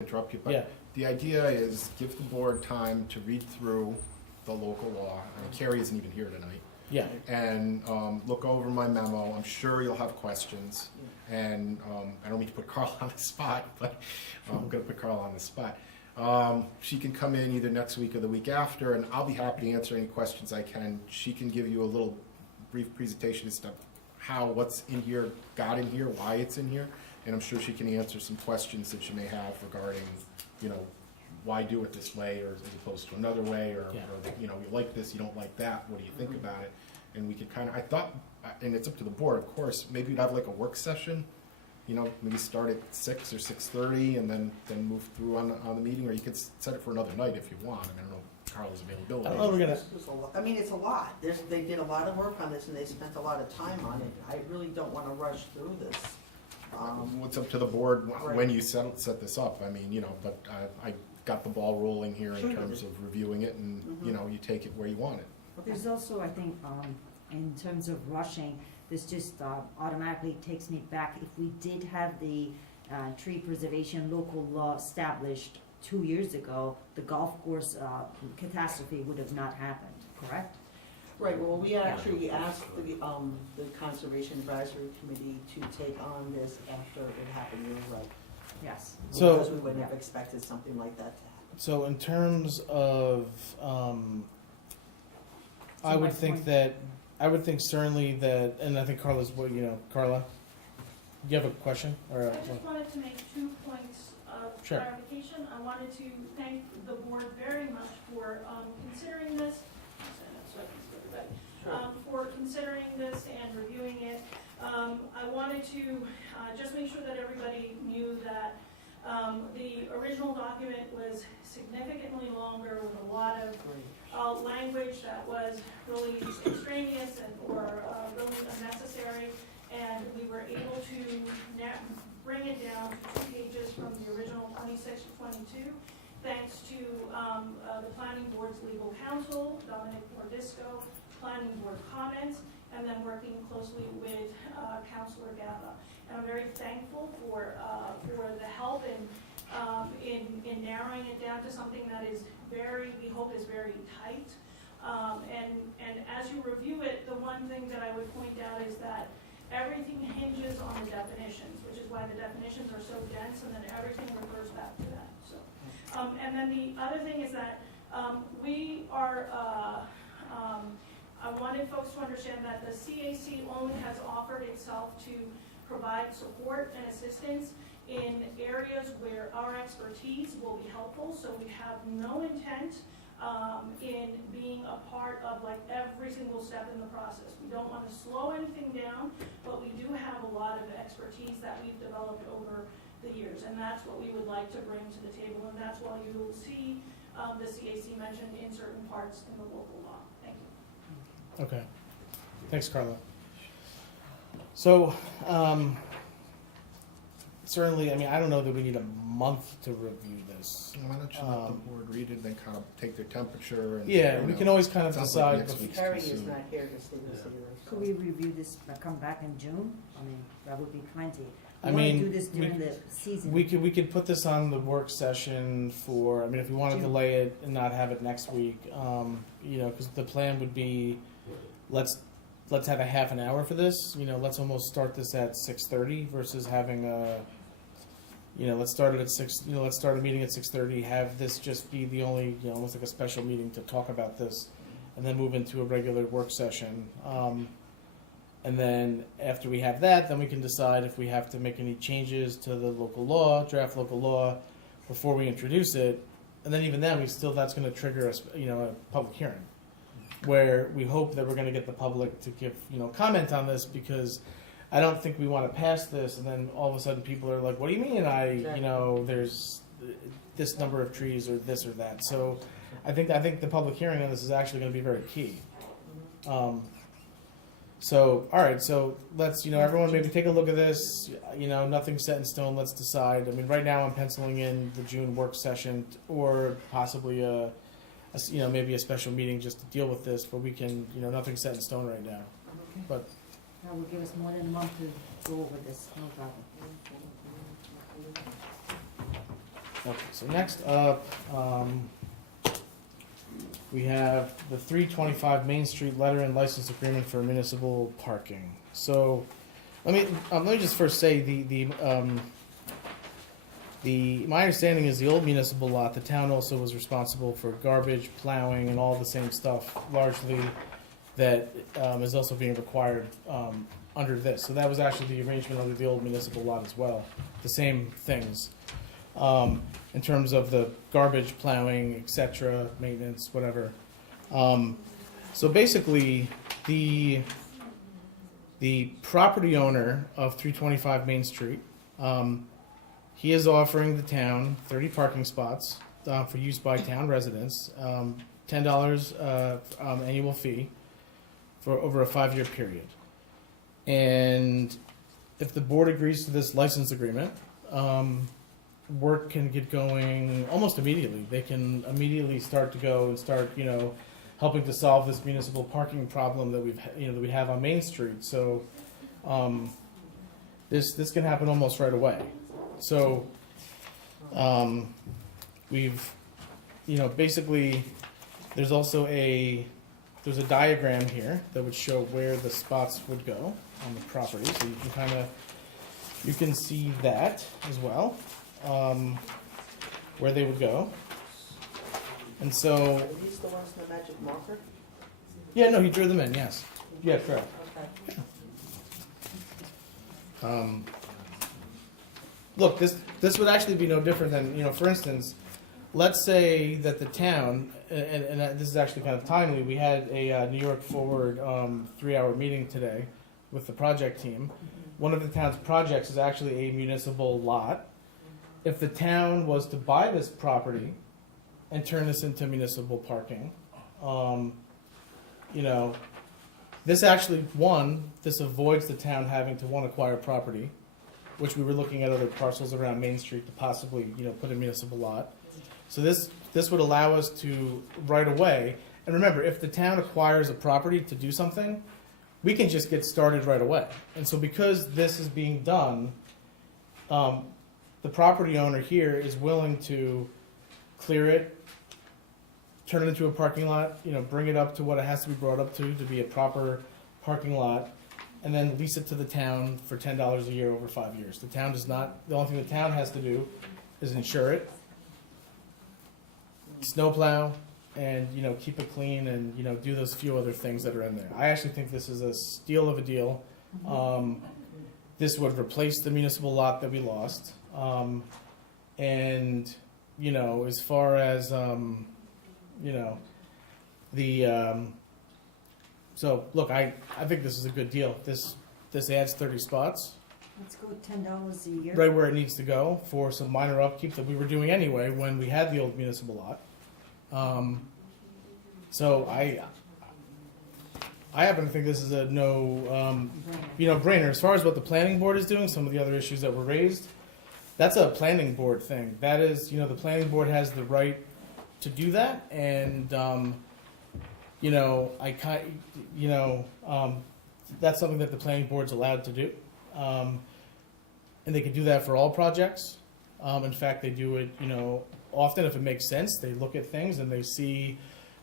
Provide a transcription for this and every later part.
interrupt you, but Yeah. the idea is give the board time to read through the local law. I mean, Carrie isn't even here tonight. Yeah. And look over my memo. I'm sure you'll have questions. And I don't mean to put Carl on the spot, but I'm going to put Carl on the spot. She can come in either next week or the week after, and I'll be happy to answer any questions I can. She can give you a little brief presentation as to how what's in here got in here, why it's in here, and I'm sure she can answer some questions that you may have regarding, you know, why do it this way or as opposed to another way, or you know, you like this, you don't like that, what do you think about it? And we could kind of, I thought, and it's up to the board, of course, maybe we'd have like a work session, you know, maybe start at 6 or 6:30 and then move through on the meeting, or you could set it for another night if you want. I mean, I don't know Carla's availability. I don't know, we're gonna, I mean, it's a lot. They did a lot of work on this and they spent a lot of time on it. I really don't want to rush through this. What's up to the board Right. when you set this up? I mean, you know, but I got the ball rolling here Sure in you terms did. of reviewing it, and you know, you take it where you want it. There's also, I think, in terms of rushing, this just automatically takes me back. If we did have the tree preservation local law established 2 years ago, the golf course catastrophe would have not happened, correct? Right, well, we actually asked the Conservation Advisory Committee to take on this after it happened, you're right. Yes. So- Because we wouldn't have expected something like that to happen. so in terms of, I my would think point- that, I would think certainly that, and I think Carla's, well, you know, Carla, you have a question or? I just wanted to make 2 points of Sure. clarification. I wanted to thank the board very much for considering this. For considering this and reviewing it. I wanted to just make sure that everybody knew that the original document was significantly longer with a lot of language that was really extraneous or really unnecessary, and we were able to bring it down to 2 pages from the original 26 to 22, thanks to the planning board's legal counsel, Dominic Mordisco, planning board comments, and then working closely with Councilor Gava. And I'm very thankful for the help in narrowing it down to something that is we hope is very tight. And as you review it, the one thing that I would point out is that everything hinges on the definitions, which is why the definitions are so dense, and then everything refers back to that. So, and then the other thing is that we are. I wanted folks to understand that the CAC only has offered itself to provide support and assistance in areas where our expertise will be helpful. So we have no intent in being a part of like every single step in the process. We don't want to slow anything down, but we do have a lot of expertise that we've developed over the years, and that's what we would like to bring to the table, and that's why you will see the CAC mentioned in certain parts in the local law. Thank you. Okay, thanks, Carla. So, certainly, I mean, I don't know that we need a month to review this. Why don't you let the board read it, then kind of take their temperature? And, Yeah, you we know, can always kind of sounds like decide. next bef- week's Carrie too is soon. not here to see this either. so- Could we review this, come back in June? I mean, that would be plenty. I We want to mean, do this during the season. We could put this on the work session for, I mean, if we want to June. delay it and not have it next week, you know, because the plan would be, let's have a half an hour for this, you know, let's almost start this at 6:30 versus having a, you know, let's start it at 6, you know, let's start a meeting at 6:30, have this just be the only, you know, almost like a special meeting to talk about this, and then move into a regular work session. And then after we have that, then we can decide if we have to make any changes to the local law, draft local law, before we introduce it. And then even then, that's going to trigger a public hearing, where we hope that we're going to get the public to give, you know, comment on this, because I don't think we want to pass this and then all of a sudden people are like, what do you mean you know, there's this number of trees or this or that. So I think the public hearing on this is actually going to be very key. So, all right, so let's, you know, everyone maybe take a look at this. You know, nothing's set in stone. Let's decide. I mean, right now I'm penciling in the June work session, or possibly you know, maybe a special meeting just to deal with this, but we can, you know, nothing's set in stone right now. Okay. But That will give us more than a month to go over this, no problem. Okay, so next up, we have the 325 Main Street letter and license agreement for municipal parking. So, let me just first say my understanding is the old municipal lot, the town also was responsible for garbage, plowing, and all the same stuff largely that is also being required under this. So that was actually the arrangement under the old municipal lot as well, the same things. In terms of the garbage, plowing, etc., maintenance, whatever. So basically, the property owner of 325 Main Street, he is offering the town 30 parking spots for use by town residents, $10 annual fee for over a 5-year period. And if the board agrees to this license agreement, work can get going almost immediately. They can immediately start to go and start, helping to solve this municipal parking problem that that we have on Main Street. So, this can happen almost right away. So, we've, basically, there's also there's a diagram here that would show where the spots would go on the property. So you can see that as well. Where they would go. And so, Are these the ones in the magic marker? yeah, no, he drew them in, yes. Yeah, correct. Okay. Look, this would actually be no different than, for instance, let's say that the town, and this is actually kind of timely, we had a New York Forward 3-hour meeting today with the project team. One of the town's projects is actually a municipal lot. If the town was to buy this property and turn this into municipal parking, this actually, this avoids the town having to acquire property, which we were looking at other parcels around Main Street to possibly, put a municipal lot. So this would allow us to right away, and remember, if the town acquires a property to do something, we can just get started right away. And so because this is being done, the property owner here is willing to clear it, turn it into a parking lot, bring it up to what it has to be brought up to be a proper parking lot, and then lease it to the town for $10 a year over 5 years. The only thing the town has to do is insure it, snowplow, and keep it clean, and do those few other things that are in there. I actually think this is a steal of a deal. This would replace the municipal lot that we lost. And as far as so look, I think this is a good deal. This adds 30 spots Let's go $10 a year. right where it needs to go for some minor upkeep that we were doing anyway when we had the old municipal lot. So I happen to think this is a brainer. As far as what the planning board is doing, some of the other issues that were raised, that's a planning board thing. That is, the planning board has the right to do that, and that's something that the planning board's allowed to do, and they can do that for all projects. In fact, they do it, often if it makes sense. They look at things and they see,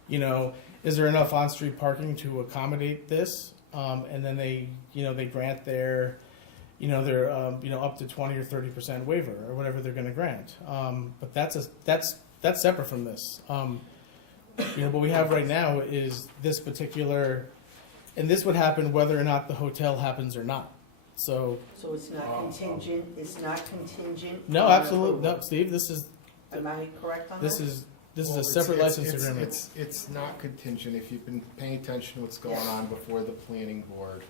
is there enough on-street parking to accommodate this, and then they grant their up to 20 or 30% waiver or whatever they're going to grant. But that's separate from this. What we have right now is this particular, and this would happen whether or not the hotel happens or not. So it's not contingent, it's not contingent? no, on absolutely, no, approval? Steve, this is Am I correct on that? this is Well, a separate license agreement. It's not contingent. If you've been paying attention to what's going on before the planning board,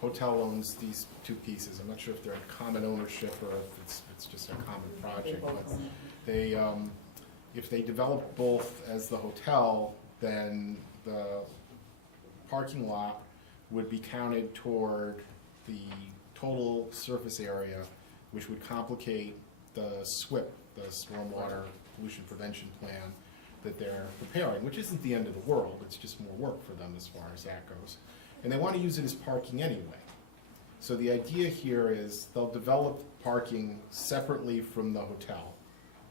hotel owns these two pieces. I'm not sure if they're in common ownership or if it's just a common project, but if they develop both as the hotel, then the parking lot would be counted toward the total surface area, which would complicate the SWIP, the Stormwater Pollution Prevention Plan, that they're preparing, which isn't the end of the world. It's just more work for them as far as that goes. And they want to use it as parking anyway. So the idea here is they'll develop parking separately from the hotel.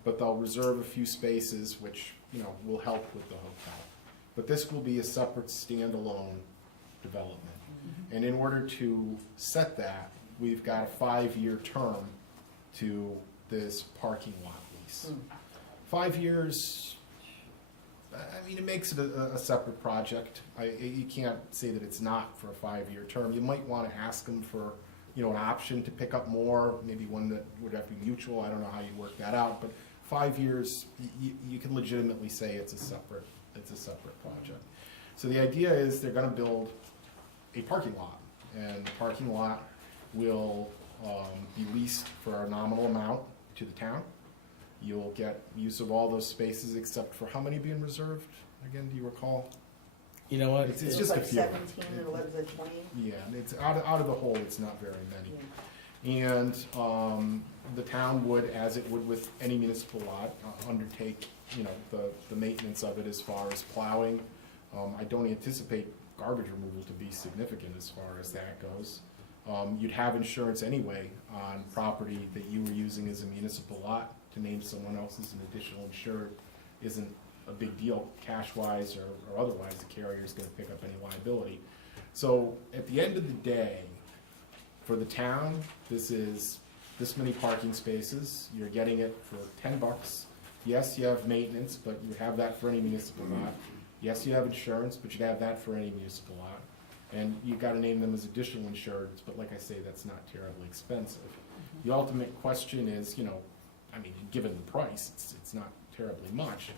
but they'll reserve a few spaces, which, you know, will help with the hotel. But this will be a separate standalone development. And in order to set that, we've got a 5-year term to this parking lot lease. 5 years, I mean, it makes it a separate project. You can't say that it's not for a 5-year term. You might want to ask them for, you know, an option to pick up more, maybe one that would have to be mutual. I don't know how you work that out, but 5 years, you can legitimately say it's a separate project. So the idea is they're going to build a parking lot, and the parking lot will be leased for a nominal amount to the town. You'll get use of all those spaces except for how many being reserved? Again, do you recall? You know what? It's It was just a like few. 17 and 11 and 20. Yeah, it's out of the whole, it's not very many. Yeah. And the town would, as it would with any municipal lot, undertake, you know, the maintenance of it as far as plowing. I don't anticipate garbage removal to be significant as far as that goes. You'd have insurance anyway on property that you were using as a municipal lot. To name someone else as an additional insured isn't a big deal, cash-wise or otherwise. The carrier's gonna pick up any liability. So at the end of the day, for the town, this is this many parking spaces. You're getting it for $10. Yes, you have maintenance, but you have that for any municipal lot. Yes, you have insurance, but you'd have that for any municipal lot. And you've got to name them as additional insureds, but like I say, that's not terribly expensive. The ultimate question is, you know, I mean, given the price, it's not terribly much.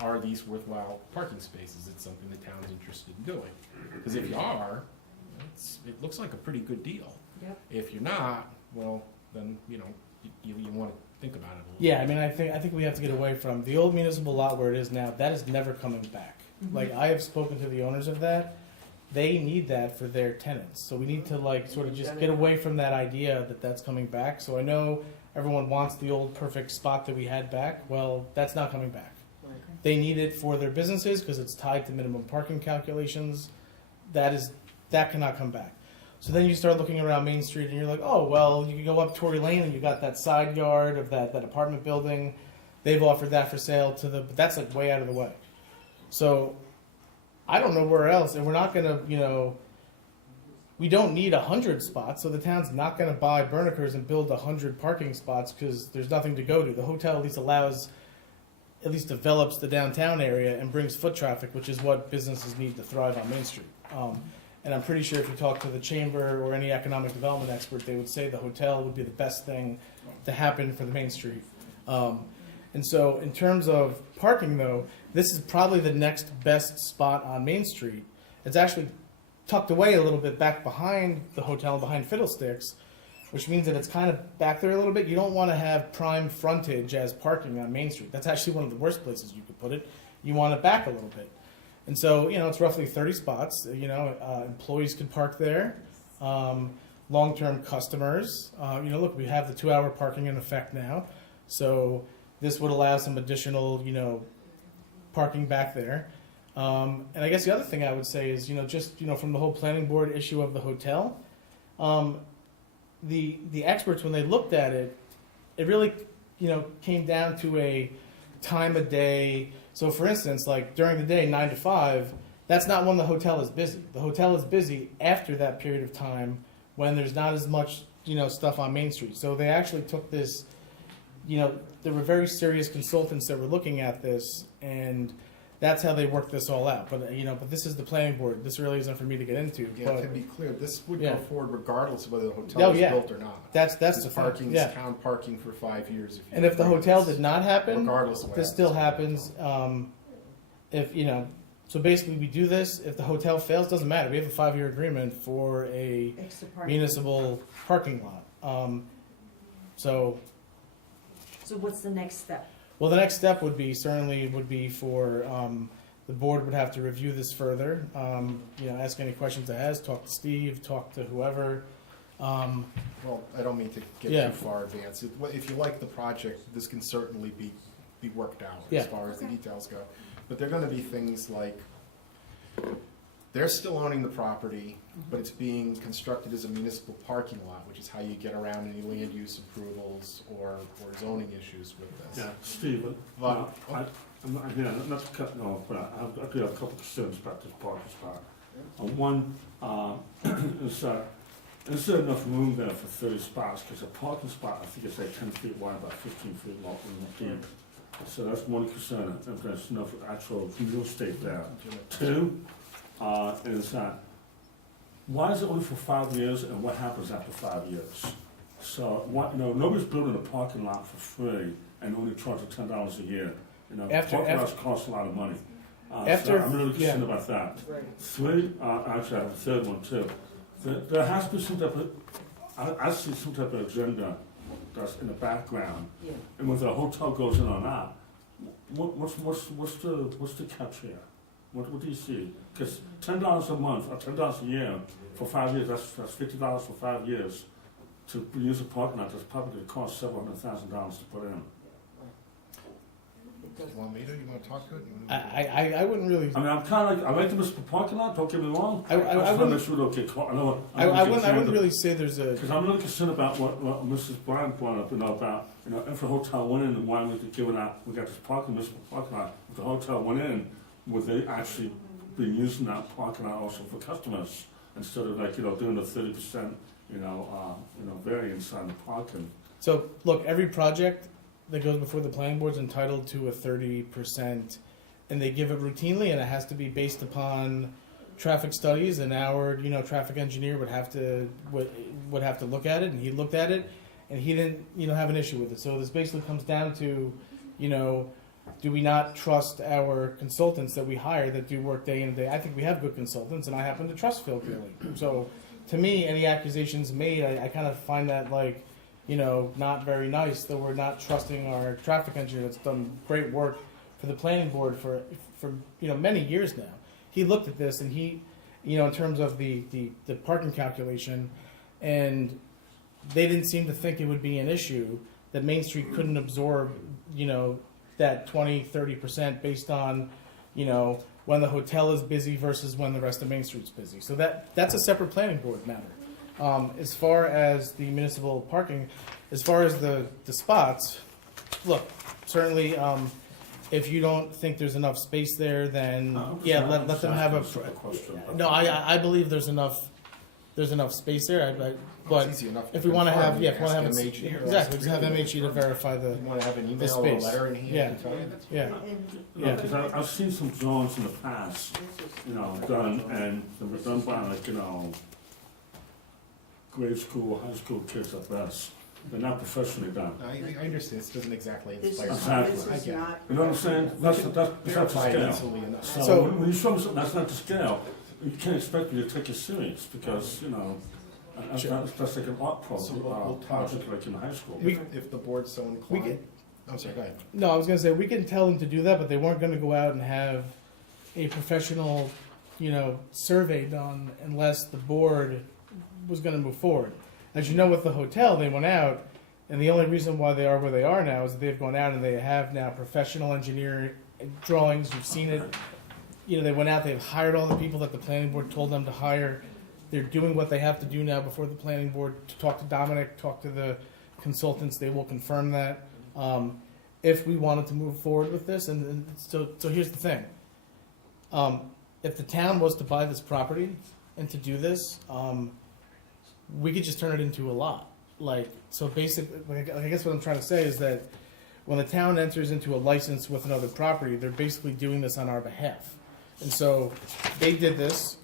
Are these worthwhile parking spaces? It's something the town's interested in doing. Because if you are, it looks like a pretty good deal. Yep. If you're not, well, then, you know, you want to think about it a little. Yeah, I mean, I think we have to get away from the old municipal lot where it is now. That is never coming back. Like, I have spoken to the owners of that. They need that for their tenants. So we need to, like, sort of just get away from that idea that that's coming back. So I know everyone wants the old perfect spot that we had back. Well, that's not coming back. Right. They need it for their businesses because it's tied to minimum parking calculations. That cannot come back. So then you start looking around Main Street and you're like, oh, well, you can go up Tory Lane and you got that side yard of that apartment building. They've offered that for sale but that's like way out of the way. So I don't know where else, and we're not going to, you know, we don't need 100 spots, so the town's not going to buy Bernickers and build 100 parking spots because there's nothing to go to. The hotel at least develops the downtown area and brings foot traffic, which is what businesses need to thrive on Main Street. And I'm pretty sure if you talk to the chamber or any economic development expert, they would say the hotel would be the best thing to happen for the Main Street. And so in terms of parking, though, this is probably the next best spot on Main Street. It's actually tucked away a little bit back behind the hotel, behind Fiddlesticks, which means that it's kind of back there a little bit. You don't want to have prime frontage as parking on Main Street. That's actually one of the worst places you could put it. You want it back a little bit. And so, you know, it's roughly 30 spots. You know, employees can park there. Long-term customers. You know, look, we have the 2-hour parking in effect now. So this would allow some additional, you know, parking back there. And I guess the other thing I would say is, you know, just, you know, from the whole planning board issue of the hotel, the experts, when they looked at it, it really, you know, came down to a time of day. So for instance, like during the day, 9 to 5, that's not when the hotel is busy. The hotel is busy after that period of time when there's not as much, you know, stuff on Main Street. So they actually took this, you know, there were very serious consultants that were looking at this, and that's how they worked this all out. But you know, but this is the planning board. This really isn't for me to get into. Yeah, but to be clear, this would Yeah. go forward regardless of whether the hotel Oh, is yeah. built or not. that's This the parking yeah. is town parking for 5 years. And if the agree. hotel did not happen, Regardless of what this still happens. If you know, so basically we do this. If the hotel fails, doesn't matter. We have a 5-year agreement for a Extra parking. municipal parking lot. So what's the next step? well, the next step would be for the board would have to review this further. You know, ask any questions it has. Talk to Steve. Talk to whoever. Well, I don't mean to get Yeah. too far advanced. If you like the project, this can certainly be worked out Yeah. as far as the Okay. details go. But there are going to be things like they're still owning the property, but it's being constructed as a municipal parking lot, which is how you get around any land use approvals or zoning issues with this. Yeah, Steve, But- not to cut you off, but I do have a couple concerns about this parking spot. One, is there enough room there for 30 spots? Because a parking spot, I think it's like 10 feet wide, about 15 feet long and deep. So that's one concern, if there's enough actual real estate there. Two, is that, why is it only for 5 years, and what happens after 5 years? So, nobody's building a parking lot for free and only charging $10 a year. Parking lots cost a lot of money. So I'm really concerned about that. Right. Three, actually, I have a third one too. There has to be some type of, I see some type of agenda that's in the background. Yeah. And when the hotel goes in on that, what's the catch here? What do you see? Because $10 a month or $10 a year for 5 years, that's $50 for 5 years to use a parking lot that's probably going to cost several $100,000 to put in. It You does. want me to? You want to talk to it? I wouldn't really. I mean, I'm kind of like, I like the municipal parking lot, don't get me wrong. I just want to wouldn't- make sure they don't get caught. I wouldn't really say there's a. Because I'm really concerned about what Mrs. Bryant brought up, about, if the hotel went in and why we giving out, we got this municipal parking lot. If the hotel went in, would they actually be using that parking lot also for customers? Instead of doing the 30%, variance on the parking. So, look, every project that goes before the planning board is entitled to a 30%, and they give it routinely, and it has to be based upon traffic studies, and our, traffic engineer would have to look at it, and he looked at it, and he didn't, have an issue with it. So this basically comes down to, do we not trust our consultants that we hire that do work day in and day? I think we have good consultants, and I happen to trust Phil Keeley. So, to me, any accusations made, I kind of find that not very nice that we're not trusting our traffic engineer that's done great work for the planning board for many years now. He looked at this and he, in terms of the parking calculation, and they didn't seem to think it would be an issue that Main Street couldn't absorb, that 20-30% based on, when the hotel is busy versus when the rest of Main Street's busy. So that's a separate planning board matter. As far as the municipal parking, as far as the spots, look, certainly, if you don't think there's enough space there, then let them have a. No, I believe there's enough space there. But It's easy enough if we want to have, confirm, if we want to have ask MHE or exactly, ask just have Restream. MHE to verify the. You want to have an the email or a space. letter in hand Yeah. to tell you that's Yeah. And Because I've seen some drawings in the past, this is- done, and they were done by grade school, high school kids at best. They're not professionally done. I understand, this doesn't exactly This inspire. is, Exactly. this I is get it. not. You know what I'm saying? That's the Verify it scale. easily enough. So So- when you show them something that's not the scale, you can't expect me to take it serious because, that's like an art So we'll talk. project like in high school. If the board's so We inclined. I'm sorry, go ahead. No, I was gonna say we can tell them to do that, but they weren't gonna go out and have a professional, survey done unless the board was gonna move forward. As you know, with the hotel, they went out, and the only reason why they are where they are now is that they've gone out and they have now professional engineer drawings. You've seen it. They went out. They've hired all the people that the planning board told them to hire. They're doing what they have to do now before the planning board to talk to Dominic, talk to the consultants. They will confirm that. If we wanted to move forward with this, and so here's the thing. If the town was to buy this property and to do this, we could just turn it into a lot. So basically, I guess what I'm trying to say is that when the town enters into a license with another property, they're basically doing this on our behalf. And so they did this.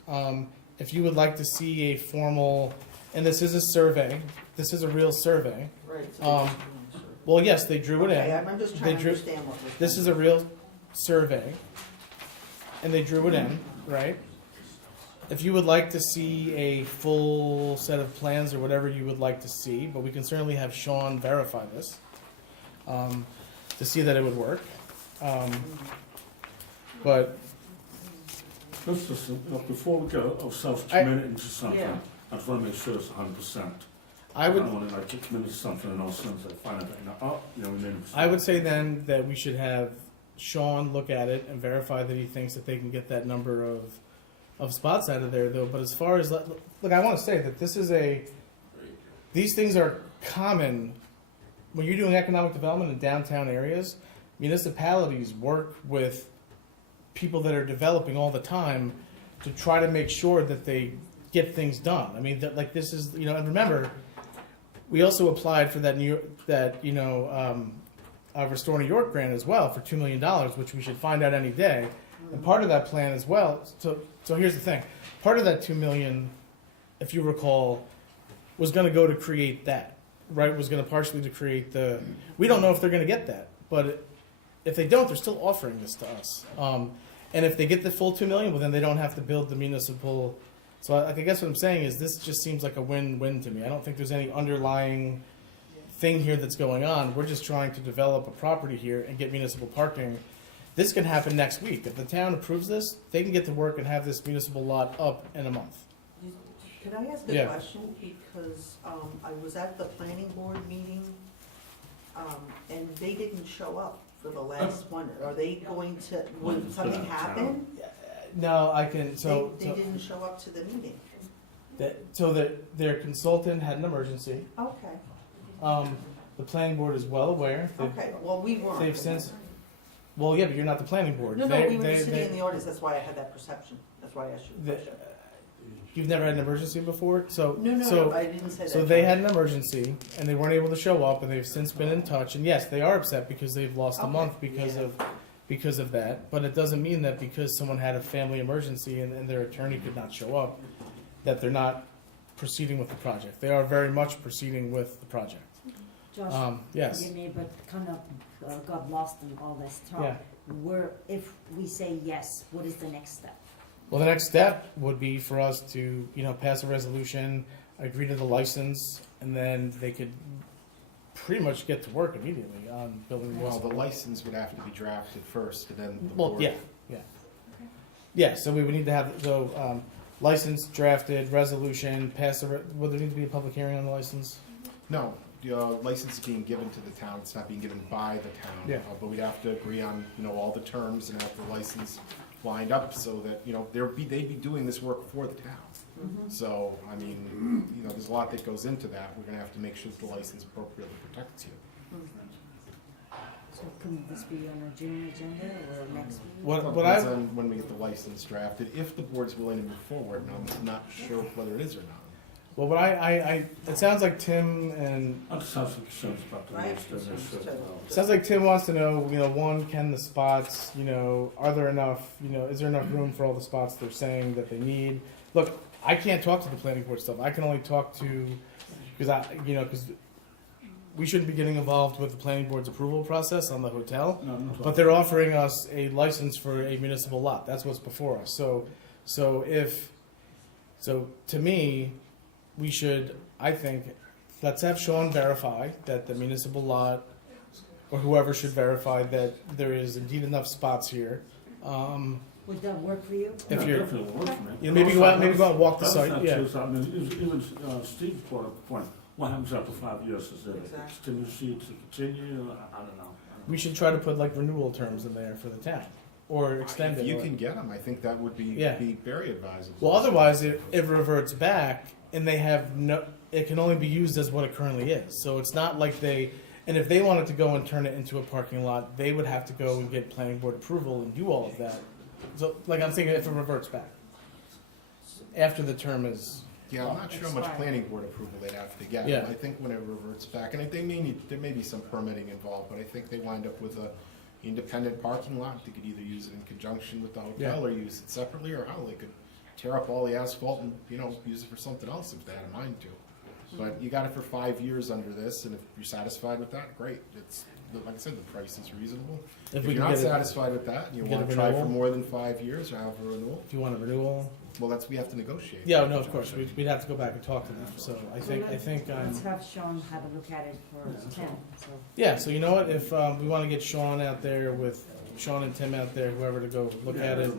If you would like to see a formal, and this is a survey, this is a real survey. Right. Well, yes, they drew it in. Okay, I'm just trying They to drew- understand what we're. This is a real survey, and they drew it in, right? If you would like to see a full set of plans or whatever you would like to see, but we can certainly have Sean verify this to see that it would work. But Let's just, before we get ourselves I- committed into something, Yeah. I just want to make sure it's 100%. I would don't want to get committed to something and all of a sudden I find out, we made a mistake. I would say then that we should have Sean look at it and verify that he thinks that they can get that number of spots out of there though. But as far as, look, I want to say that these things are common when you're doing economic development in downtown areas. Municipalities work with people that are developing all the time to try to make sure that they get things done. I mean, like this is, and remember, we also applied for that Restore New York grant as well for $2 million, which we should find out any day. And part of that plan as well. So here's the thing: part of that $2 million, if you recall, was going to go to create that. Right? Was going to partially to create the. We don't know if they're going to get that, but if they don't, they're still offering this to us. And if they get the full $2 million, well, then they don't have to build the municipal. So I guess what I'm saying is this just seems like a win-win to me. I don't think there's any underlying thing here that's going on. We're just trying to develop a property here and get municipal parking. This can happen next week. If the town approves this, they can get to work and have this municipal lot up in a month. Can I ask a Yeah. question? Because I was at the planning board meeting, and they didn't show up for the last one. Are they going to, would something happen? No, I can. They didn't show up to the meeting. Their consultant had an emergency. Okay, The planning board is well aware. okay, well, we weren't. They've since. Well, yeah, but you're not the planning board. No, we were just sitting in the audience, that's why I had that perception. That's why I asked you the question. You've never had an emergency before, so No, I didn't say that. So they had an emergency, and they weren't able to show up, and they've since been in touch. And yes, they are upset because they've lost a Okay, month because of that. But it doesn't mean that because someone had a family emergency and their attorney could not show up, that they're not proceeding with the project. They are very much proceeding with the project. Josh, Yes. forgive me, but kind of got lost in all this talk. Yeah. If we say yes, what is the next step? Well, the next step would be for us to, pass a resolution, agree to the license, and then they could pretty much get to work immediately on building the Well, the license would have to be drafted first, and then the Well, board. yeah. So we would need to have license drafted, resolution, will there need to be a public hearing on the license? No, the license is being given to the town, it's not being given by the town. Yeah. But we'd have to agree on, all the terms and have the license lined up so that, they'd be doing this work for the town. Mhm. So, I mean, there's a lot that goes into that. We're gonna have to make sure that the license appropriately protects you. So can this be on a June agenda or next week? What Depends I on when we get the license drafted, if the board's willing to move forward, and I'm not sure whether it is or not. well, what I it sounds like Tim and I just have some concerns about the I have most concerns too. sounds like Tim wants to know, one, can the spots, are there enough, is there enough room for all the spots they're saying that they need? Look, I can't talk to the planning board stuff. I can only talk to because we shouldn't be getting involved with the planning board's approval process on the hotel. No, no But they're offering us a license for a municipal lot. That's what's before us. So to me, we should, I think, let's have Sean verify that the municipal lot, or whoever should verify that there is indeed enough spots here. Would that work for you? If you're, definitely works for me. yeah, maybe go out and walk the That's site. not Yeah. true. I mean, even Steve brought up the point, what happens after 5 years? Is there Exactly. contingency to continue? I don't know. We should try to put like renewal terms in there for the town, or extend If it. you or- can get them, I think that would be Yeah. very advisable. Well, otherwise it reverts back, and they have no. It can only be used as what it currently is. So it's not like they. And if they wanted to go and turn it into a parking lot, they would have to go and get planning board approval and do all of that. So, like I'm thinking, if it reverts back after the term is. Yeah, I'm not sure how much Expired. planning board approval they'd have to get. Yeah. I think when it reverts back, and there may be some permitting involved, but I think they wind up with a independent parking lot. They could either use it in conjunction with the hotel Yeah. or use it separately, or how they could tear up all the asphalt and, use it for something else if they had a mind to. But you got it for 5 years under this, and if you're satisfied with that, great. It's, like I said, the price is reasonable. If we you're can not get it, satisfied with that, and you get a want to try for renewal? more than 5 years or have a renewal, if you want a renewal. well, we have to negotiate. Yeah, no, of course, we'd have to go back and talk to them. So I think Let's have Sean have a look at it for 10, so. yeah. So you know what? If we want to get Sean out there with Sean and Tim out there, whoever to go look at it.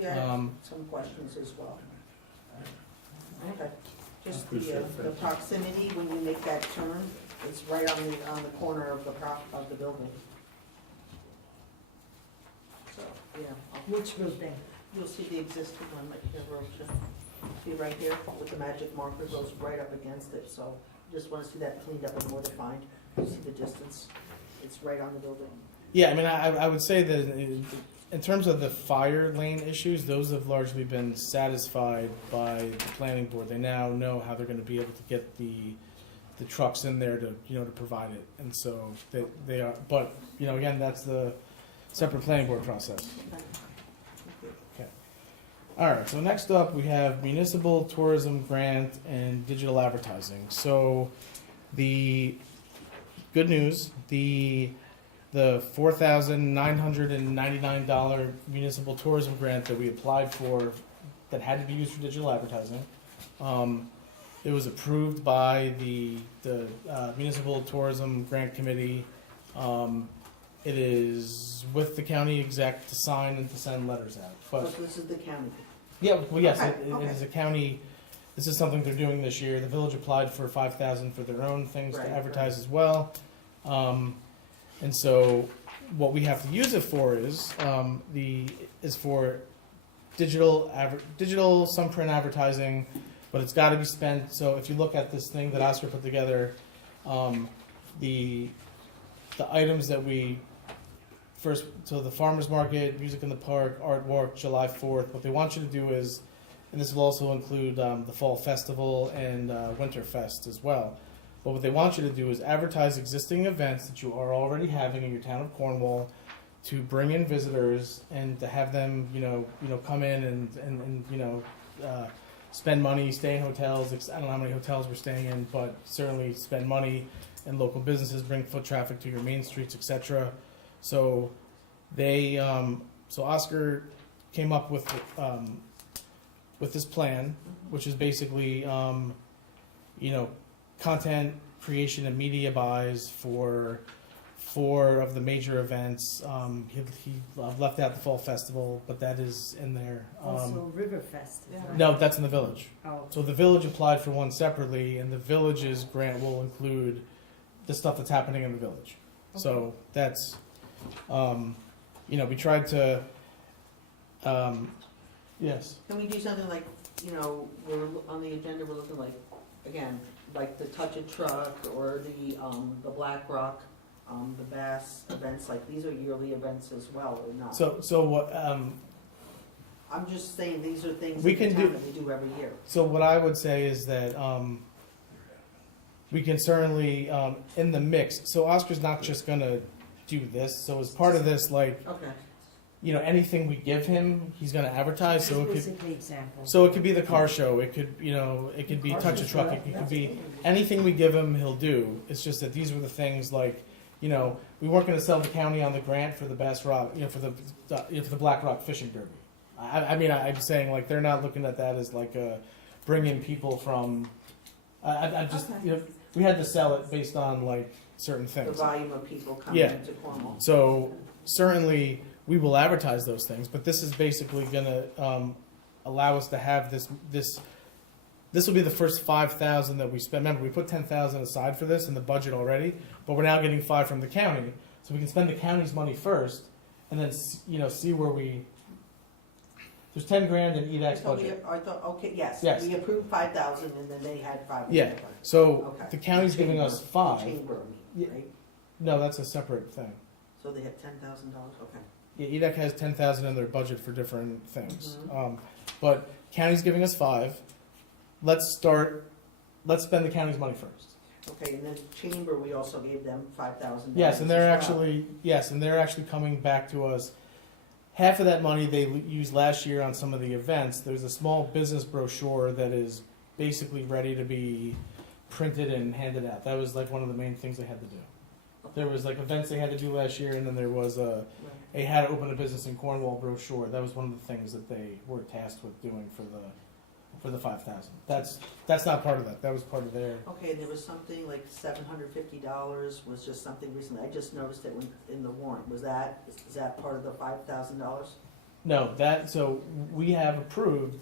Yeah, Um, some questions as well. Okay, just Appreciate the that. proximity, when you make that turn, it's right on the corner of of the building. So, yeah. Which building? You'll see the existing one right here, Rocha. See right here with the magic marker goes right up against it, so just wanna see that cleaned up and more defined. You see the distance, it's right on the building. Yeah, I mean, I would say that in terms of the fire lane issues, those have largely been satisfied by the planning board. They now know how they're gonna be able to get the trucks in there to, you know, to provide it. And so they are, but, you know, again, that's the separate planning board process. Okay. All right, so next up, we have municipal tourism grant and digital advertising. So the good news, the $4,999 municipal tourism grant that we applied for that had to be used for digital advertising, it was approved by the municipal tourism grant committee. It is with the county exec to sign and to send letters out. But So this is the county. yeah, well, yes, Okay, it okay. is a county. This is something they're doing this year. The village applied for $5,000 for their own things Right, to advertise right. as well. And so, what we have to use it for is for digital some print advertising, but it's got to be spent. So if you look at this thing that Oscar put together, the items that we first, so the farmers market, music in the park, art walk, July 4th. What they want you to do is, and this will also include the fall festival and winter fest as well. But what they want you to do is advertise existing events that you are already having in your town of Cornwall, to bring in visitors and to have them, come in and spend money, stay in hotels. I don't know how many hotels we're staying in, but certainly spend money. And local businesses bring foot traffic to your main streets, etc. So so Oscar came up with this plan, which is basically, content creation and media buys for 4 of the major events. He left out the fall festival, but that is in there. Also Riverfest. Yeah. No, that's in the village. Oh, So the village applied for one separately, and the village's grant will include the stuff that's happening in the village. So that's, we tried to, yes. Can we do something like, we're on the agenda, we're looking like, again, like the Touch a Truck or the Black Rock, the Bass events, like these are yearly events as well, or not? So what, I'm just saying, these are things We in the can town do- that we do every year. so what I would say is that, we can certainly, in the mix, so Oscar's not just gonna do this, so as part of this, like, Okay, anything we give him, he's gonna advertise, so it could, specifically example. so it could be the car show, it could, it could be Touch a Truck, it could be, anything we give him, he'll do. It's just that these were the things like, we weren't gonna sell the county on the grant for the Bass Rock, for the Black Rock Fishing Derby. I'm saying, like, they're not looking at that as like bring in people from, I just, Okay. we had to sell it based on like certain the things. volume of people coming Yeah. into Cornwall. So certainly we will advertise those things, but this is basically gonna allow us to have this. This will be the first 5,000 that we spend. Remember, we put 10,000 aside for this in the budget already, but we're now getting 5 from the county, so we can spend the county's money first, and then see where we. There's 10 grand in EDAC's budget. Okay, yes, Yes. we approved 5,000 and then they had 5. Yeah. So Okay. the county's giving us The 5. chamber, Yeah. right? No, that's a separate thing. So they have $10,000, okay. Yeah, EDAC has 10,000 in their budget for different things, Mhm. but county's giving us 5. Let's spend the county's money first. Okay, and then chamber, we also gave them $5,000. Yes, and they're as well. actually coming back to us. Half of that money they used last year on some of the events. There's a small business brochure that is basically ready to be printed and handed out. That was like one of the main things they had to do. There was like events they had to do last year, and then there was Right. a how to open a business in Cornwall brochure. That was one of the things that they were tasked with doing for the 5,000. That's not part of that. That was part of their. Okay, and there was something like $750 was just something recently. I just noticed it in the warrant. Is that part of the $5,000? No, so we have approved,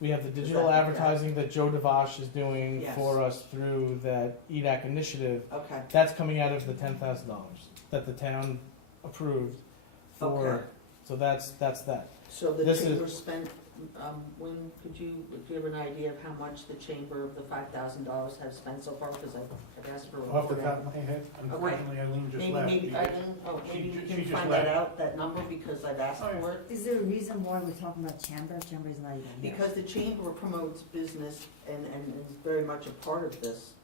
we have the digital that- advertising that Joe DeVosh is doing Yes. for us through that EDAC initiative. Okay, That's coming out of the $10,000 that the town approved for. Okay. So that's that. So the This is- chamber spent, when, do you have an idea of how much the chamber of the $5,000 have spent so far? Because I've asked for a Off the report. top of my head, unfortunately, Eileen just left. Maybe you She can just find left. that out, that number, because I've asked Oh, yeah. for it. Is there a reason why we're talking about chamber? Chamber is not even here. Because the chamber promotes business and is very much a part of this.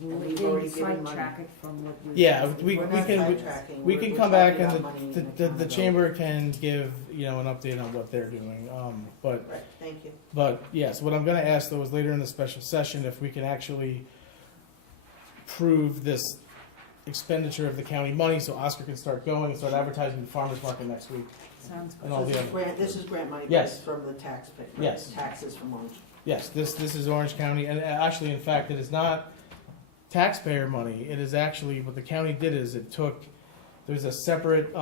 We we've already didn't given money. sidetrack it from what we. Yeah, discussed. we We're can- not sidetracking. We We're can come back talking and about money the and the accountability. chamber can give, you know, an update on what they're doing. But Right, thank you. But yes, what I'm gonna ask though is later in the special session, if we can actually prove this expenditure of the county money, so Oscar can start going and start advertising the farmer's market next week. Sounds good. And all the other. This is grant money Yes. from the taxpayer. Yes. Taxes from Orange. Yes, this is Orange County, and actually, in fact, it is not taxpayer money. It is actually, what the county did is it took, there's a separate,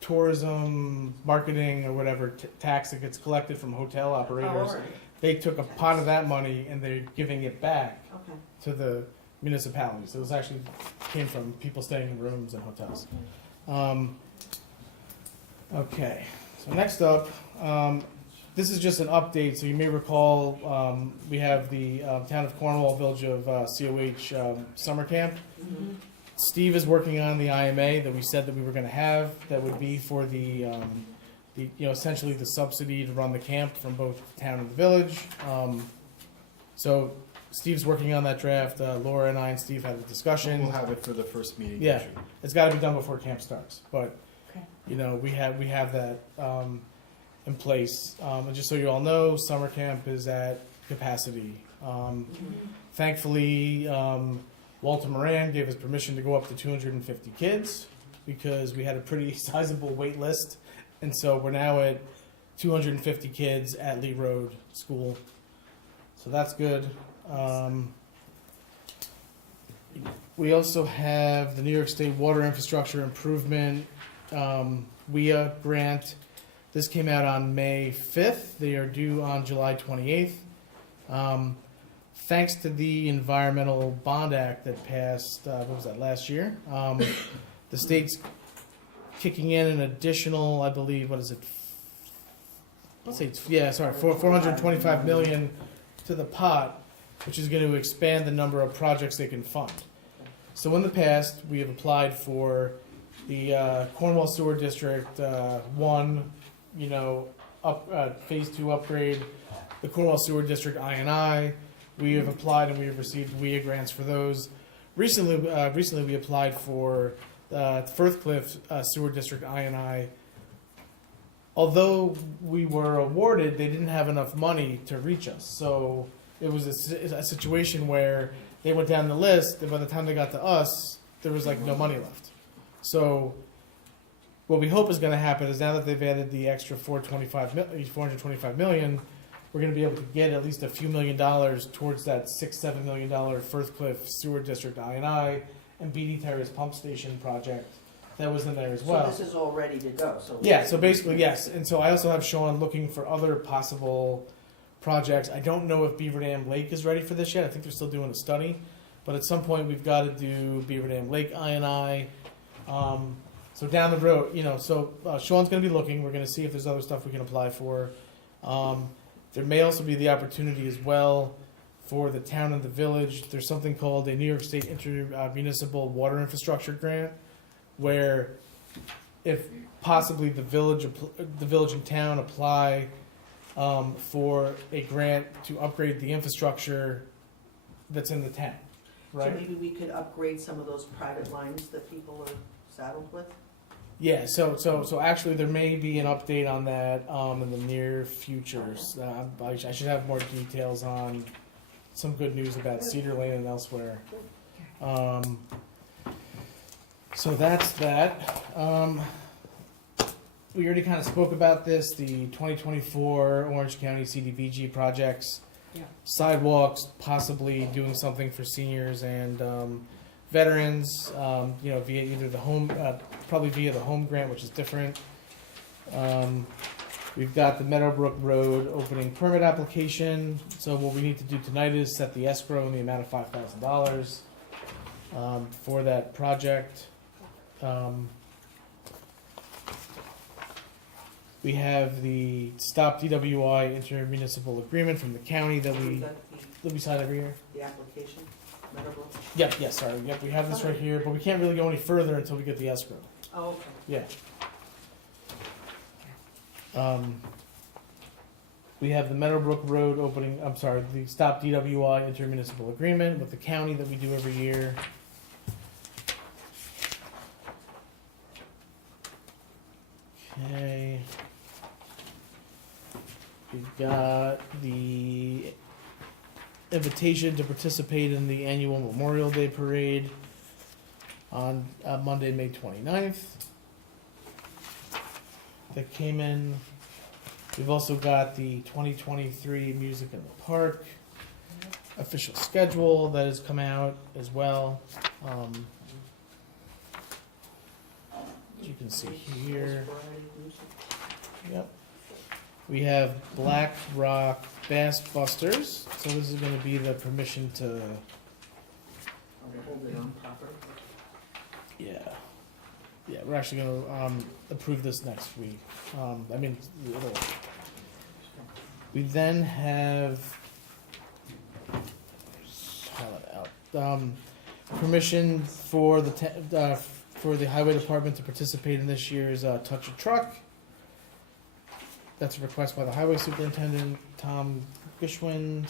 tourism, marketing, or whatever tax that gets collected from hotel Oh, operators. all right, They took a pot of that money and they're giving it back okay. to the municipalities. It was actually came from people staying in rooms and hotels. Okay, so next up, this is just an update. So you may recall we have the town of Cornwall Village of COH summer camp. Mhm. Steve is working on the IMA that we said that we were going to have. That would be for the essentially the subsidy to run the camp from both the town and the village. So Steve's working on that draft. Laura and I and Steve had a discussion. We'll have it for the first meeting. Yeah. It's got to be done before camp starts, but Okay. you know we have that in place. And just so you all know, summer camp is at capacity. Thankfully, Walter Moran gave us permission to go up to 250 kids because we had a pretty sizable wait list, and so we're now at 250 kids at Lee Road School. So that's good. We also have the New York State Water Infrastructure Improvement WIA grant. This came out on May 5th. They are due on July 28th. Thanks to the Environmental Bond Act that passed, what was that, last year? The state's kicking in an additional, I believe, what is it? Let's say, $425 million to the pot, which is going to expand the number of projects they can fund. So in the past, we have applied for the Cornwall Sewer District 1, Phase 2 upgrade, the Cornwall Sewer District I&I. We have applied and we have received WIA grants for those. Recently we applied for Firthcliffe Sewer District I&I. Although we were awarded, they didn't have enough money to reach us. So it was a situation where they went down the list, and by the time they got to us, there was like no money left. So what we hope is going to happen is now that they've added the extra $425 million, we're going to be able to get at least a few $1 million towards that $6-7 million Firthcliffe Sewer District I&I and BD Terrace Pump Station project that was in there as well. So this is all ready to go, so. Yeah, so basically, yes. And so I also have Sean looking for other possible projects. I don't know if Beaver Dam Lake is ready for this yet. I think they're still doing a study. But at some point, we've got to do Beaver Dam Lake I&I. So down the road, Sean's going to be looking. We're going to see if there's other stuff we can apply for. There may also be the opportunity as well for the town and the village. There's something called a New York State Intermunicipal Water Infrastructure Grant, where if possibly the village and town apply for a grant to upgrade the infrastructure that's in the town, So right? maybe we could upgrade some of those private lines that people are saddled with? Yeah, so actually there may be an update on that in the near future. I should have more details on some good news about Cedar Lane and elsewhere. So that's that. We already kind of spoke about this, the 2024 Orange County CDBG projects. Yeah. Sidewalks, possibly doing something for seniors and veterans, via either the home, probably via the home grant, which is different. We've got the Meadowbrook Road opening permit application. So what we need to do tonight is set the escrow in the amount of $5,000 for that project. We have the Stop DWI intermunicipal agreement from the county that We we got sign every year. the application, Meadowbrook. Yep, yes, sorry. Yep, we have this right here, but we can't really go any further until we get the escrow. Oh, okay. Yeah. We have the Meadowbrook Road opening, I'm sorry, the Stop DWI intermunicipal agreement with the county that we do every year. Okay. We've got the invitation to participate in the annual Memorial Day Parade on Monday, May 29th. That came in. We've also got the 2023 Music in the Park official schedule that has come out as well. As you can see here. Yep. We have Black Rock Bass Busters. So this is going to be the permission to, I'll hold it on proper. yeah. Yeah, we're actually going to approve this next week. We then have permission for the highway department to participate in this year's Touch a Truck. That's a request by the highway superintendent, Tom Gishwind.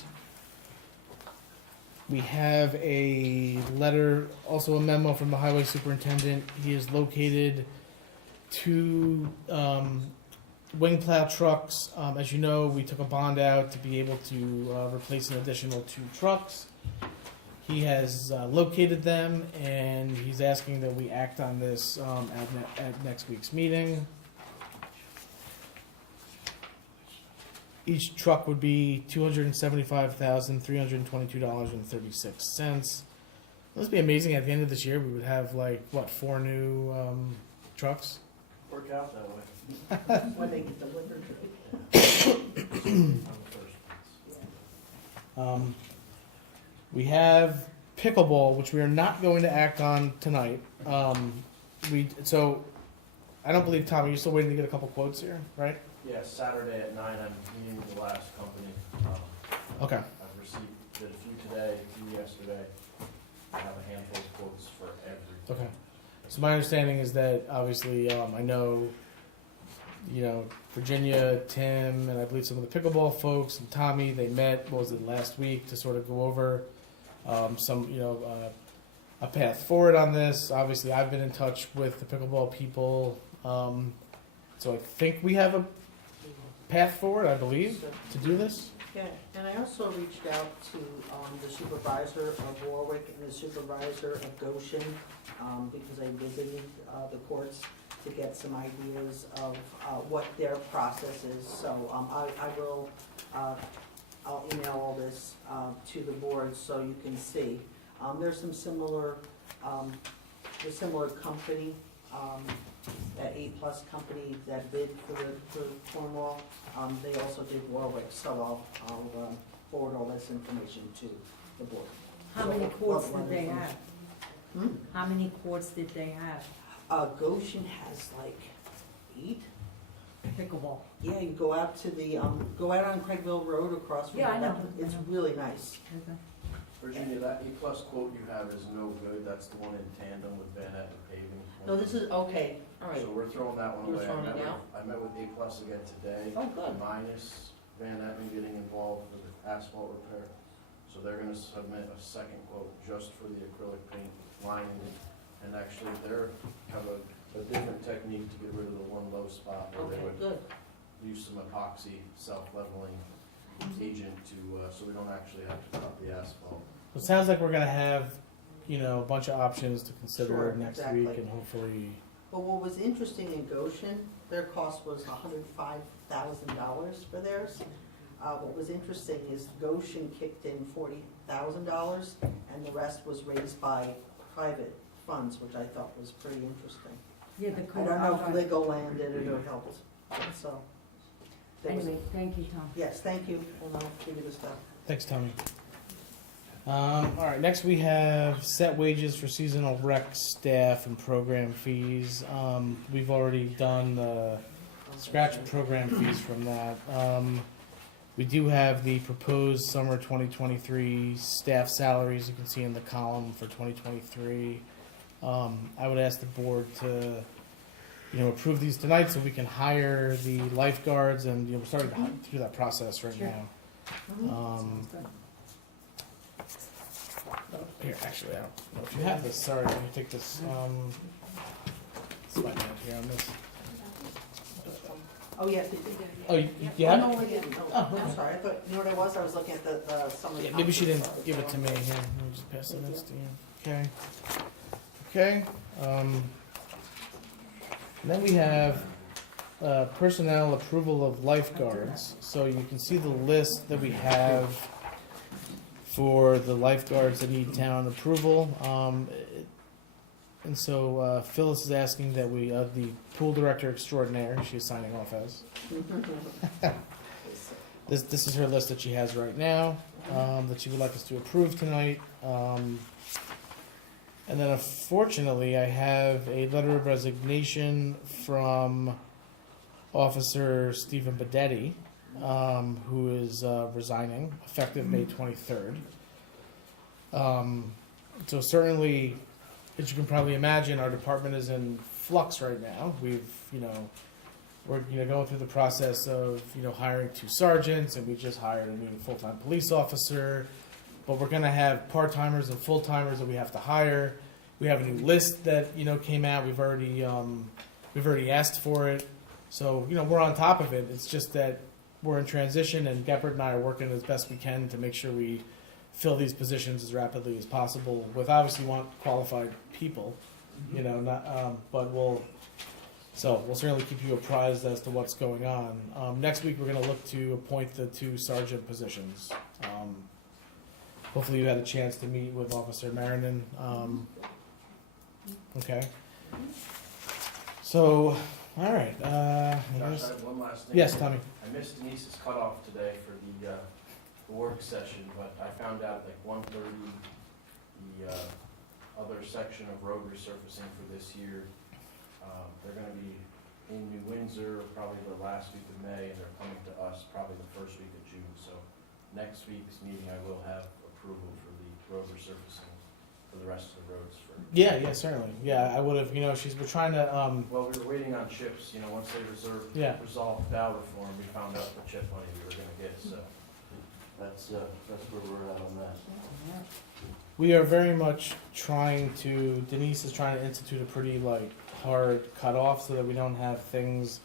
We have a letter, also a memo from the highway superintendent. He has located 2 wing plow trucks. As you know, we took a bond out to be able to replace an additional 2 trucks. He has located them, and he's asking that we act on this at next week's meeting. Each truck would be $275,322.36. This would be amazing. At the end of this year, we would have 4 new trucks. Work out that way. When they get delivered. We have pickleball, which we are not going to act on tonight. So I don't believe, Tom, are you still waiting to get a couple quotes here, right? Yeah, Saturday at 9, I'm meeting with the last company. Okay. I've received, did a few today, a few yesterday. I have a handful of quotes for every. Okay. So my understanding is that obviously, I know, Virginia, Tim, and I believe some of the pickleball folks and Tommy, they met, what was it, last week to sort of go over a path forward on this. Obviously, I've been in touch with the pickleball people. So I think we have a path forward, I believe, to do this. Yeah, and I also reached out to the supervisor of Warwick and the supervisor of Goshen, because I visited the courts to get some ideas of what their process is. So I'll email all this to the board so you can see. There's some similar company, that A+ company that bid for Cornwall. They also did Warwick, so I'll forward all this information to the board. How many courts did they have? Hmm? How many courts did they have? Goshen has 8. Pickleball. Yeah, you go out to the, go out on Craigville Road across from. Yeah, I know. It's really nice. Okay. Virginia, that A+ quote you have is no good. That's the one in tandem with Van Etten paving. No, this is, okay, all right. So we're throwing that one You're away. throwing it out? I met with A+ again today. Oh, good. Minus Van Etten getting involved with the asphalt repair. So they're gonna submit a second quote just for the acrylic paint lining. And actually, have a different technique to get rid of the one low spot where Okay, they would good. use some epoxy self-leveling agent so we don't actually have to cut the asphalt. It sounds like we're going to have, a bunch of options to consider Sure, next exactly. week, and hopefully. But what was interesting in Goshen, their cost was $105,000 for theirs. What was interesting is Goshen kicked in $40,000, and the rest was raised by private funds, which I thought was pretty interesting. Yeah, the I code. don't know if Legoland did it or helped, so. there was- Anyway, thank you, Tom. Yes, thank you, and I'll give you the stuff. Thanks, Tommy. All right, next we have set wages for seasonal rec staff and program fees. We've already done the scratch program fees from that. We do have the proposed summer 2023 staff salaries, you can see in the column for 2023. I would ask the board to, approve these tonight so we can hire the lifeguards, and, we're starting to through that process right Sure. now. Sounds good. Here, actually, I don't know if you have this, sorry, let me take this, it's my note here on this. Oh, yeah. Oh, you Oh, have no, it? I didn't. Oh, Oh, okay. I'm sorry. I thought, you know what I was? I was looking at the summer. Yeah, maybe she didn't give it to me. Here, let me just pass the next to you. Okay. Okay. And then we have personnel approval of lifeguards. So you can see the list that we have for the lifeguards that need town approval. And so Phyllis is asking that we, the pool director extraordinaire, she's signing off as. This is her list that she has right now, that she would like us to approve tonight. And then unfortunately, I have a letter of resignation from Officer Stephen Bedetti, who is resigning effective May 23rd. So certainly, as you can probably imagine, our department is in flux right now. We're going through the process of hiring 2 sergeants, and we just hired a new full-time police officer. But we're going to have part-timers and full-timers that we have to hire. We have a new list that came out. We've already asked for it, so we're on top of it. It's just that we're in transition, and Geppert and I are working as best we can to make sure we fill these positions as rapidly as possible. With obviously want qualified people, but we'll certainly keep you apprised as to what's going on. Next week we're going to look to appoint the 2 sergeant positions. Hopefully you had a chance to meet with Officer Marinan. Okay. So, all right. Josh, I have one last thing. Yes, Tommy. I missed Denise's cutoff today for the work session, but I found out like 1:30, the other section of road resurfacing for this year, they're gonna be in New Windsor probably the last week of May, and they're coming to us probably the first week of June. So next week's meeting, I will have approval for the road resurfacing for the rest of the roads for. Yeah, certainly. Yeah, I would have. We're trying to. Well, we were waiting on chips, once they resolved valve reform, we found out the chip money we were gonna get, so. That's where we're at on that. We are very much trying to. Denise is trying to institute a pretty hard cutoff so that we don't have things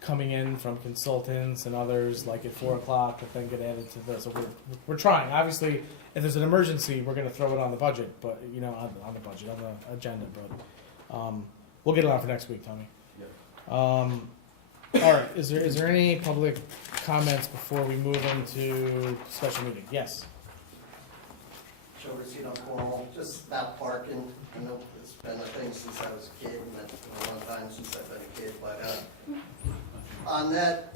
coming in from consultants and others at 4:00 that then get added to this. So we're trying. Obviously, if there's an emergency, we're going to throw it on the budget, but on the agenda. But we'll get it on for next week, Tommy. Yep. All right. Is there any public comments before we move into special meeting? Yes. Joe Rosino Cornwall, just about parking. I know it's been a thing since I was a kid, and that's been a long time since I've been a kid, but on that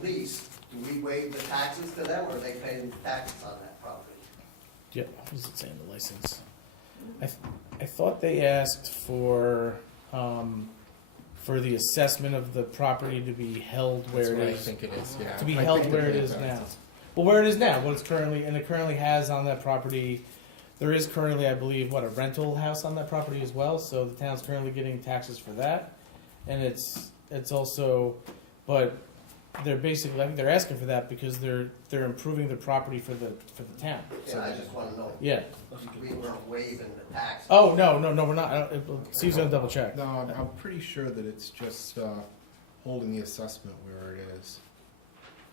lease, do we waive the taxes to them, or are they paying taxes on that property? Yeah. What does it say in the license? I thought they asked for the assessment of the property to be held where That's it what is. I think it is, yeah. To be I held think where it it is is. now. Well, where it is now, what it's currently, and it currently has on that property, there is currently, I believe, a rental house on that property as well, so the town's currently getting taxes for that. And it's also, but they're basically, I think they're asking for that because they're improving the property for the town. Yeah, I just want to know, Yeah. we weren't waiving the taxes. Oh, no, we're not. Steve's gonna double check. No, I'm pretty sure that it's just holding the assessment where it is.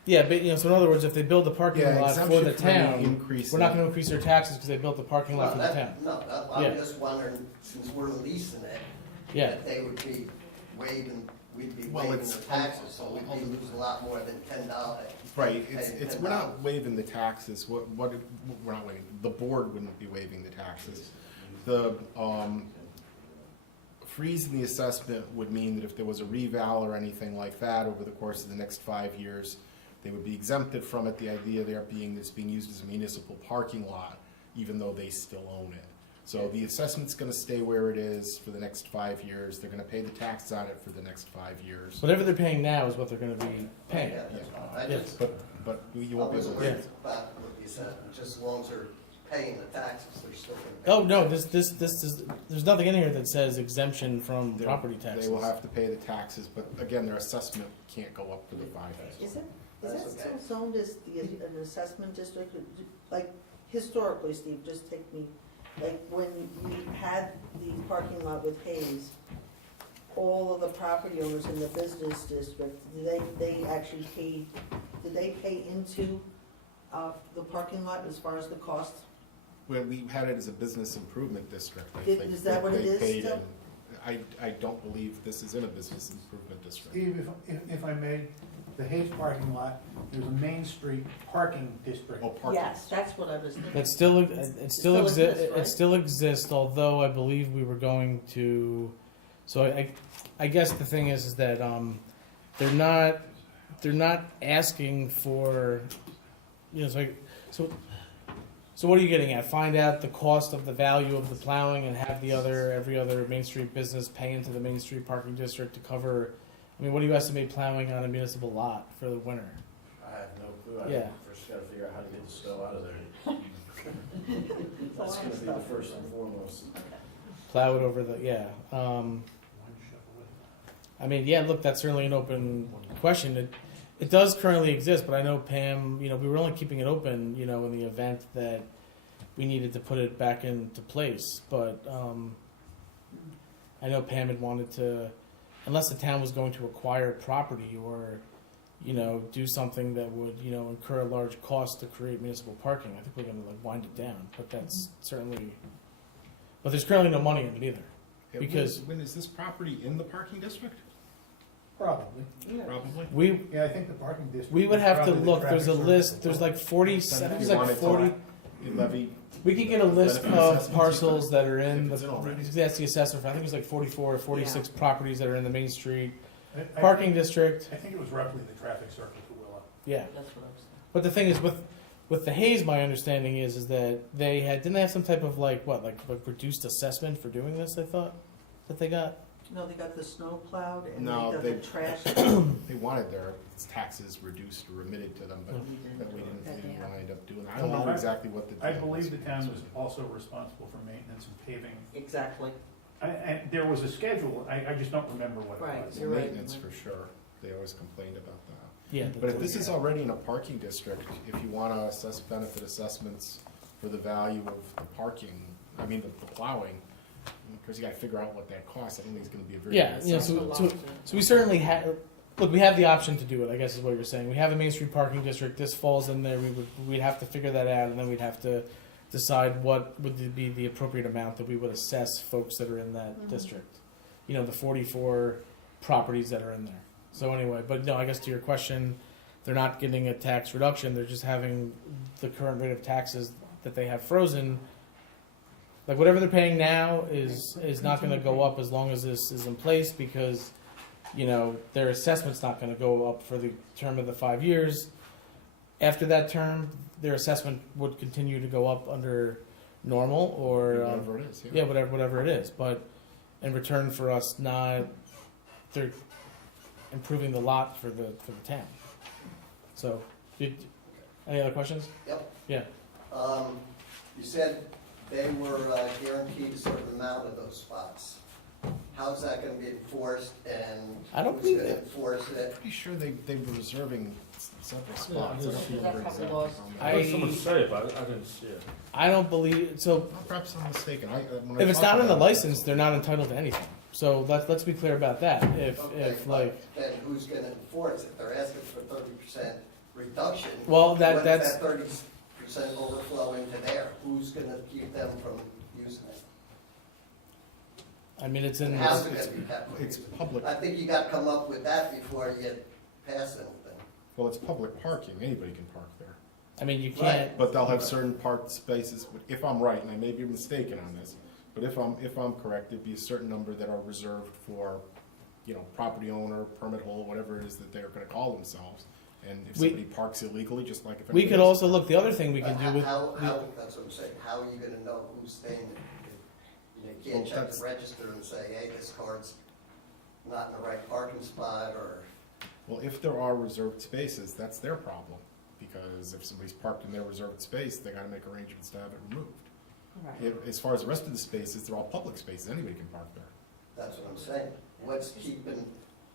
Yeah, but so in other words, if they build the parking lot for exemption the for any town, increase we're not in- gonna increase their taxes because they built the parking lot for the town. I'm Yeah. just wondering, since we're leasing it, Yeah. that they would be waiving, we'd be Well, waiving it's- the taxes, so we'd be losing a lot more than $10. Right, Paying we're not $10. waiving the taxes, we're not waiving, the board wouldn't be waiving the taxes. The, freezing the assessment would mean that if there was a reval or anything like that over the course of the next 5 years, they would be exempted from it, the idea there being it's being used as a municipal parking lot, even though they still own it. So the assessment's gonna stay where it is for the next 5 years. They're gonna pay the tax on it for the next 5 years. Whatever they're paying now is what they're gonna be paying. Yeah, that's fine. I Yeah. just, But you I won't be was able to. worried about what you said, just as long as they're paying the taxes, they're still gonna pay. Oh, no, this is, there's nothing in here that says exemption from They're- property taxes. They will have to pay the taxes, but again, their assessment can't go up for the 5 years. Is it, That's is that okay. still zoned as an assessment district? Like historically, Steve, just take me, like when we had the parking lot with Hayes, all of the property owners in the business district, they actually paid, did they pay into the parking lot as far as the cost? When we had it as a business improvement district, I Is think. that what it they is paid still? in. I don't believe this is in a business improvement district. Steve, if I may, the Hayes parking lot, there's a Main Street parking district. Oh, parking. Yes, that's what I was thinking. It still still exists, right? it still exists, although I believe we were going to. So I guess the thing is that they're not asking for, you know, so what are you getting at? Find out the cost of the value of the plowing and have every other Main Street business pay into the Main Street parking district to cover. I mean, what do you estimate plowing on a municipal lot for the winter? I have no clue. I Yeah. first gotta figure out how to get the snow out of there. That's gonna be the first and foremost. Plow it over the I mean, yeah, look, that's certainly an open question. It does currently exist, but I know Pam, you know, we were only keeping it open, you know, in the event that we needed to put it back into place. But I know Pam had wanted to, unless the town was going to acquire property or, you know, do something that would, you know, incur a large cost to create municipal parking, I think we're going to like wind it down. But that's certainly, but there's currently no money in it either. Yeah, Because- when is this property in the parking district? Probably. Yeah. Probably. We Yeah, I think the parking district. we would is have to probably the look. There's a traffic list. circle. There's like 40. I Then think if it's you like wanted to 40. You levy. We could get a list benefit of assessments, parcels you could, that are in if it's in already. that's the assessor. I think it was like 44 or 46 properties that are in the Main Street I parking think- district. I think it was roughly the traffic circle to Willow. Yeah, That's what I was thinking. but the thing is with the Hayes, my understanding is that didn't they have some type of like reduced assessment for doing this? I thought that they got. No, they got the snow plowed and No, they got they- the trash. They wanted their taxes reduced or remitted to them, but We didn't that we do it. didn't wind up doing. I don't remember exactly what the. I deal believe was. the town was also responsible for maintenance and paving. Exactly. And there was a schedule, I just don't remember what Right. it was. The You're right. maintenance for sure. They always complained about that. Yeah, But if this is already in a parking district, if you want to assess benefit assessments for the value of the parking, I mean, the plowing, because you got to figure out what that costs. I don't think it's going to be a very. Yeah, good you know, assessment. so we certainly have. Look, we have the option to do it. I guess is what you're saying. We have a Main Street parking district. This falls in there. We'd have to figure that out, and then we'd have to decide what would be the appropriate amount that we would assess folks that are in that district. You know, the 44 properties that are in there. So anyway, but no, I guess to your question, they're not getting a tax reduction. They're just having the current rate of taxes that they have frozen. Like whatever they're paying now is not going to go up as long as this is in place because, you know, their assessment's not going to go up for the term of the 5 years. After that term, their assessment would continue to go up under normal or Whatever it is. yeah, whatever it is. But in return for us they're improving the lot for the town. So, any other questions? Yep. Yeah. You said they were guaranteed a certain amount of those spots. How's that gonna be enforced and I don't who's believe gonna it. enforce it? Pretty sure they were reserving several spots. I don't Is that remember property exactly. laws? I heard someone say it, but I didn't see it. I don't believe so. Perhaps I'm mistaken. When I If it's talked not in the about it- license, they're not entitled to anything. So let's be clear about that. If Okay, like but then who's gonna enforce it? They're asking for 30% reduction. well What that if that's that 30% overflow into there? Who's gonna keep them from using it? I mean it's in How's it it's- gonna be kept? It's public. I think you gotta come up with that before you pass anything. Well, it's public parking. Anybody can park there. I mean you can't But they'll have certain parked spaces, if I'm right, and I may be mistaken on this, but if I'm correct, there'd be a certain number that are reserved for, you know, property owner, permit holder, whatever it is that they're gonna call themselves. And if We- somebody parks illegally, just like if. we anybody could else also look the other thing we can do with How, that's what I'm saying, how are you gonna know who's staying You can't Well, check that's- the register and say, hey, this car's not in the right parking spot, or, Well, if there are reserved spaces, that's their problem, because if somebody's parked in their reserved space, they gotta make arrangements to have it removed. Right. As far as the rest of the spaces, they're all public spaces, anybody can park there. that's what I'm saying. What's keeping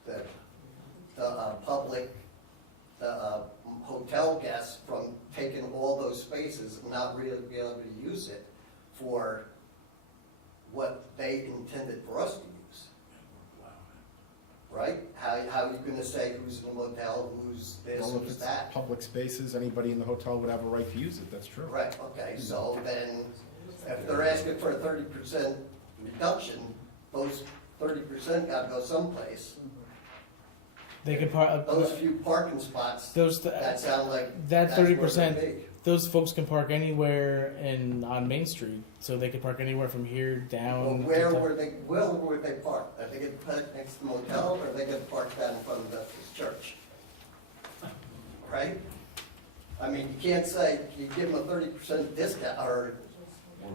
the public, the hotel guests from taking all those spaces and not really be able to use it for what they intended for us to use? Right? How are you gonna say who's in the motel, who's this, Well, if who's it's that? public spaces, anybody in the hotel would have a right to use it, that's true. Right, okay, so then, if they're asking for a 30% reduction, those 30% gotta go someplace. They can park, Those few parking spots, those, that sound like that that's where they're 30%, big. those folks can park anywhere on Main Street, so they can park anywhere from here Well, down. where to- would they park? Are they gonna park next to the motel, or are they gonna park down in front of the church? Right? I mean, you can't say, you give them a 30% discount, or,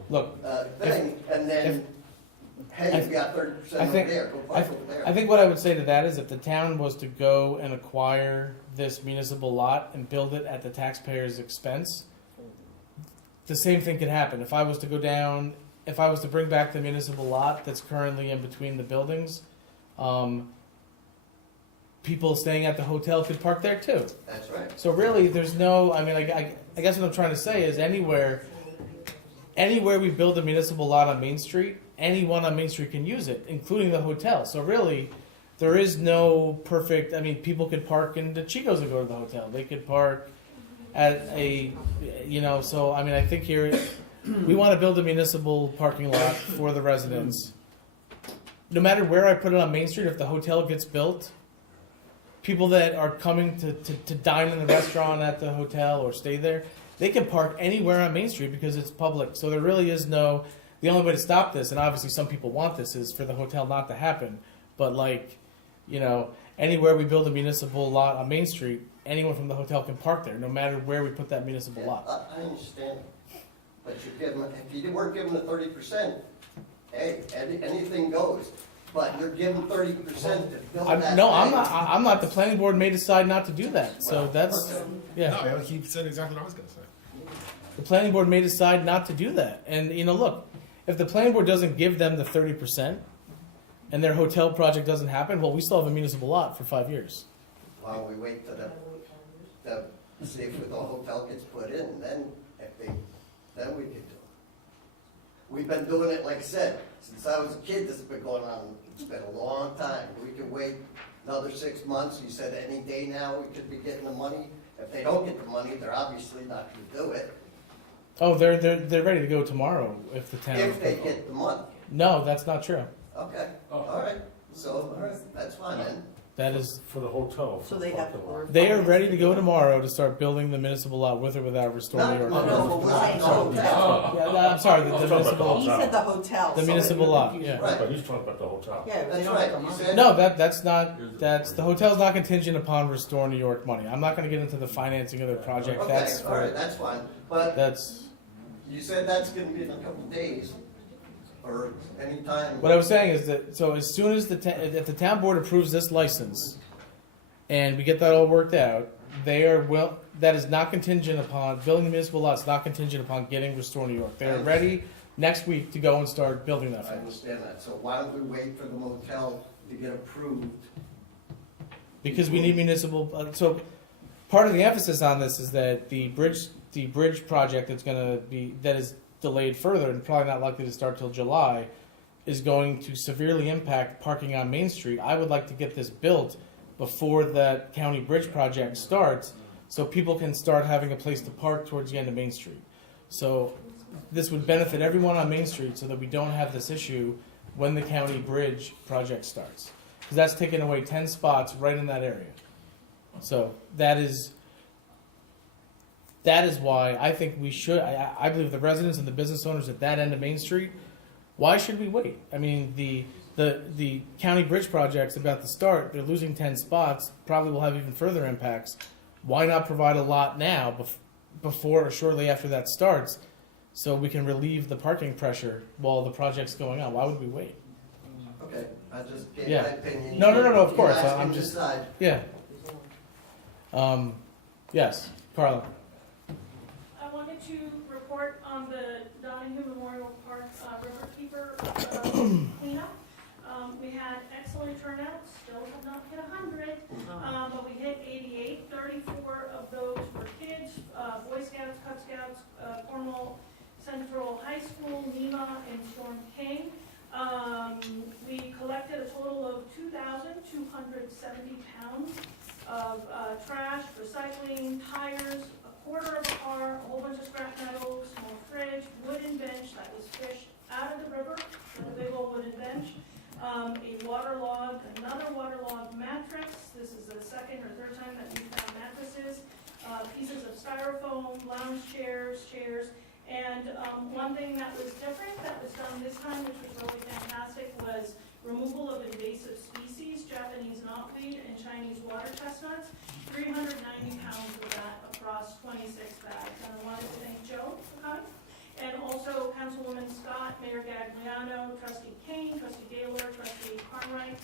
Look, thing, and then, hey, you got 30% I over think- there, go park over there. I think what I would say to that is if the town was to go and acquire this municipal lot and build it at the taxpayer's expense, the same thing could happen. If I was to go down, if I was to bring back the municipal lot that's currently in between the buildings, people staying at the hotel could park there too. That's right. So really, there's no, I mean, I guess what I'm trying to say is anywhere we build a municipal lot on Main Street, anyone on Main Street can use it, including the hotel. So really, there is no perfect, I mean, people could park in the Chico's and go to the hotel. They could park at a, so I mean, I think here, we want to build a municipal parking lot for the residents. No matter where I put it on Main Street, if the hotel gets built, people that are coming to dine in the restaurant at the hotel or stay there, they can park anywhere on Main Street because it's public. So there really is no, the only way to stop this, and obviously some people want this, is for the hotel not to happen. But anywhere we build a municipal lot on Main Street, anyone from the hotel can park there, no matter where we put that municipal lot. I understand, but you're giving, if you weren't giving the 30%, hey, anything goes. But you're giving 30% to build that. I'm not. The planning board may decide not to do that. So that's, Okay. yeah. No, he said exactly what I was gonna say. The planning board may decide not to do that. And, look, if the planning board doesn't give them the 30% and their hotel project doesn't happen, well, we still have a municipal lot for 5 years. Why don't we wait till the see if the hotel gets put in, then then we could do it. We've been doing it, like I said, since I was a kid, this has been going on, it's been a long time. We could wait another 6 months, you said any day now we could be getting the money. If they don't get the money, they're obviously not gonna do it, Oh, they're ready to go tomorrow if the town. if they get the money. No, that's not true. Okay, all right, so, all right, that's fine then. That is, For the hotel. So they have to order. they are ready to go tomorrow to start building the municipal lot with or without Restore New York. No, but what's the hotel? Yeah, no, I'm sorry, the Let's talk about the municipal, He said the hotel. the so municipal it lot, would be- yeah. Right. But he's talking about the hotel. Yeah, they That's don't right, have the you money. said. No, that's the hotel's not contingent upon Restore New York money. I'm not going to get into the financing of their project. Okay, That's all right, for, that's fine, but that's you said that's gonna be in a couple of days, or anytime. what I was saying is that so as soon as if the town board approves this license, and we get that all worked out, that is not contingent upon building the municipal lots. Not contingent upon getting Restore New York. They're ready next week to go and start building that. I For us. understand that, so why don't we wait for the motel to get approved? Because we need municipal. So part of the emphasis on this is that the bridge project that is delayed further and probably not likely to start till July, is going to severely impact parking on Main Street. I would like to get this built before that county bridge project starts, so people can start having a place to park towards the end of Main Street. So this would benefit everyone on Main Street, so that we don't have this issue when the county bridge project starts. Because that's taking away 10 spots right in that area. So that is why I think we should. I believe the residents and the business owners at that end of Main Street. Why should we wait? I mean, the county bridge project's about to start. They're losing 10 spots. Probably will have even further impacts. Why not provide a lot now, before or shortly after that starts, so we can relieve the parking pressure while the project's going on. Why would we wait? Okay, I just gave Yeah. my opinion. No, of You course. guys I'm can just, decide. yeah. Yes, Carla. I wanted to report on the Donahue Memorial Park Riverkeeper cleanup. We had excellent turnout, still have not hit 100, but we hit 88. 34 of those were kids, Boy Scouts, Cub Scouts, Cornwall Central High School, NEMA, and Storm King. We collected a total of 2,270 pounds of trash, recycling, tires, a quarter of a car, a whole bunch of scrap metal, small fridge, wooden bench that was fished out of the river with a big old wooden bench, a waterlogged, another waterlogged mattress. This is the second or third time that we found mattresses, pieces of styrofoam, lounge chairs, and one thing that was different that was done this time, which was really fantastic, was removal of invasive species, Japanese knotweed and Chinese water chestnuts, 390 pounds of that across 26 bags. And I wanted to thank Joe for coming, and also Councilwoman Scott, Mayor Gagliano, Trustee Kane, Trustee Gaylor, Trustee Cartwright,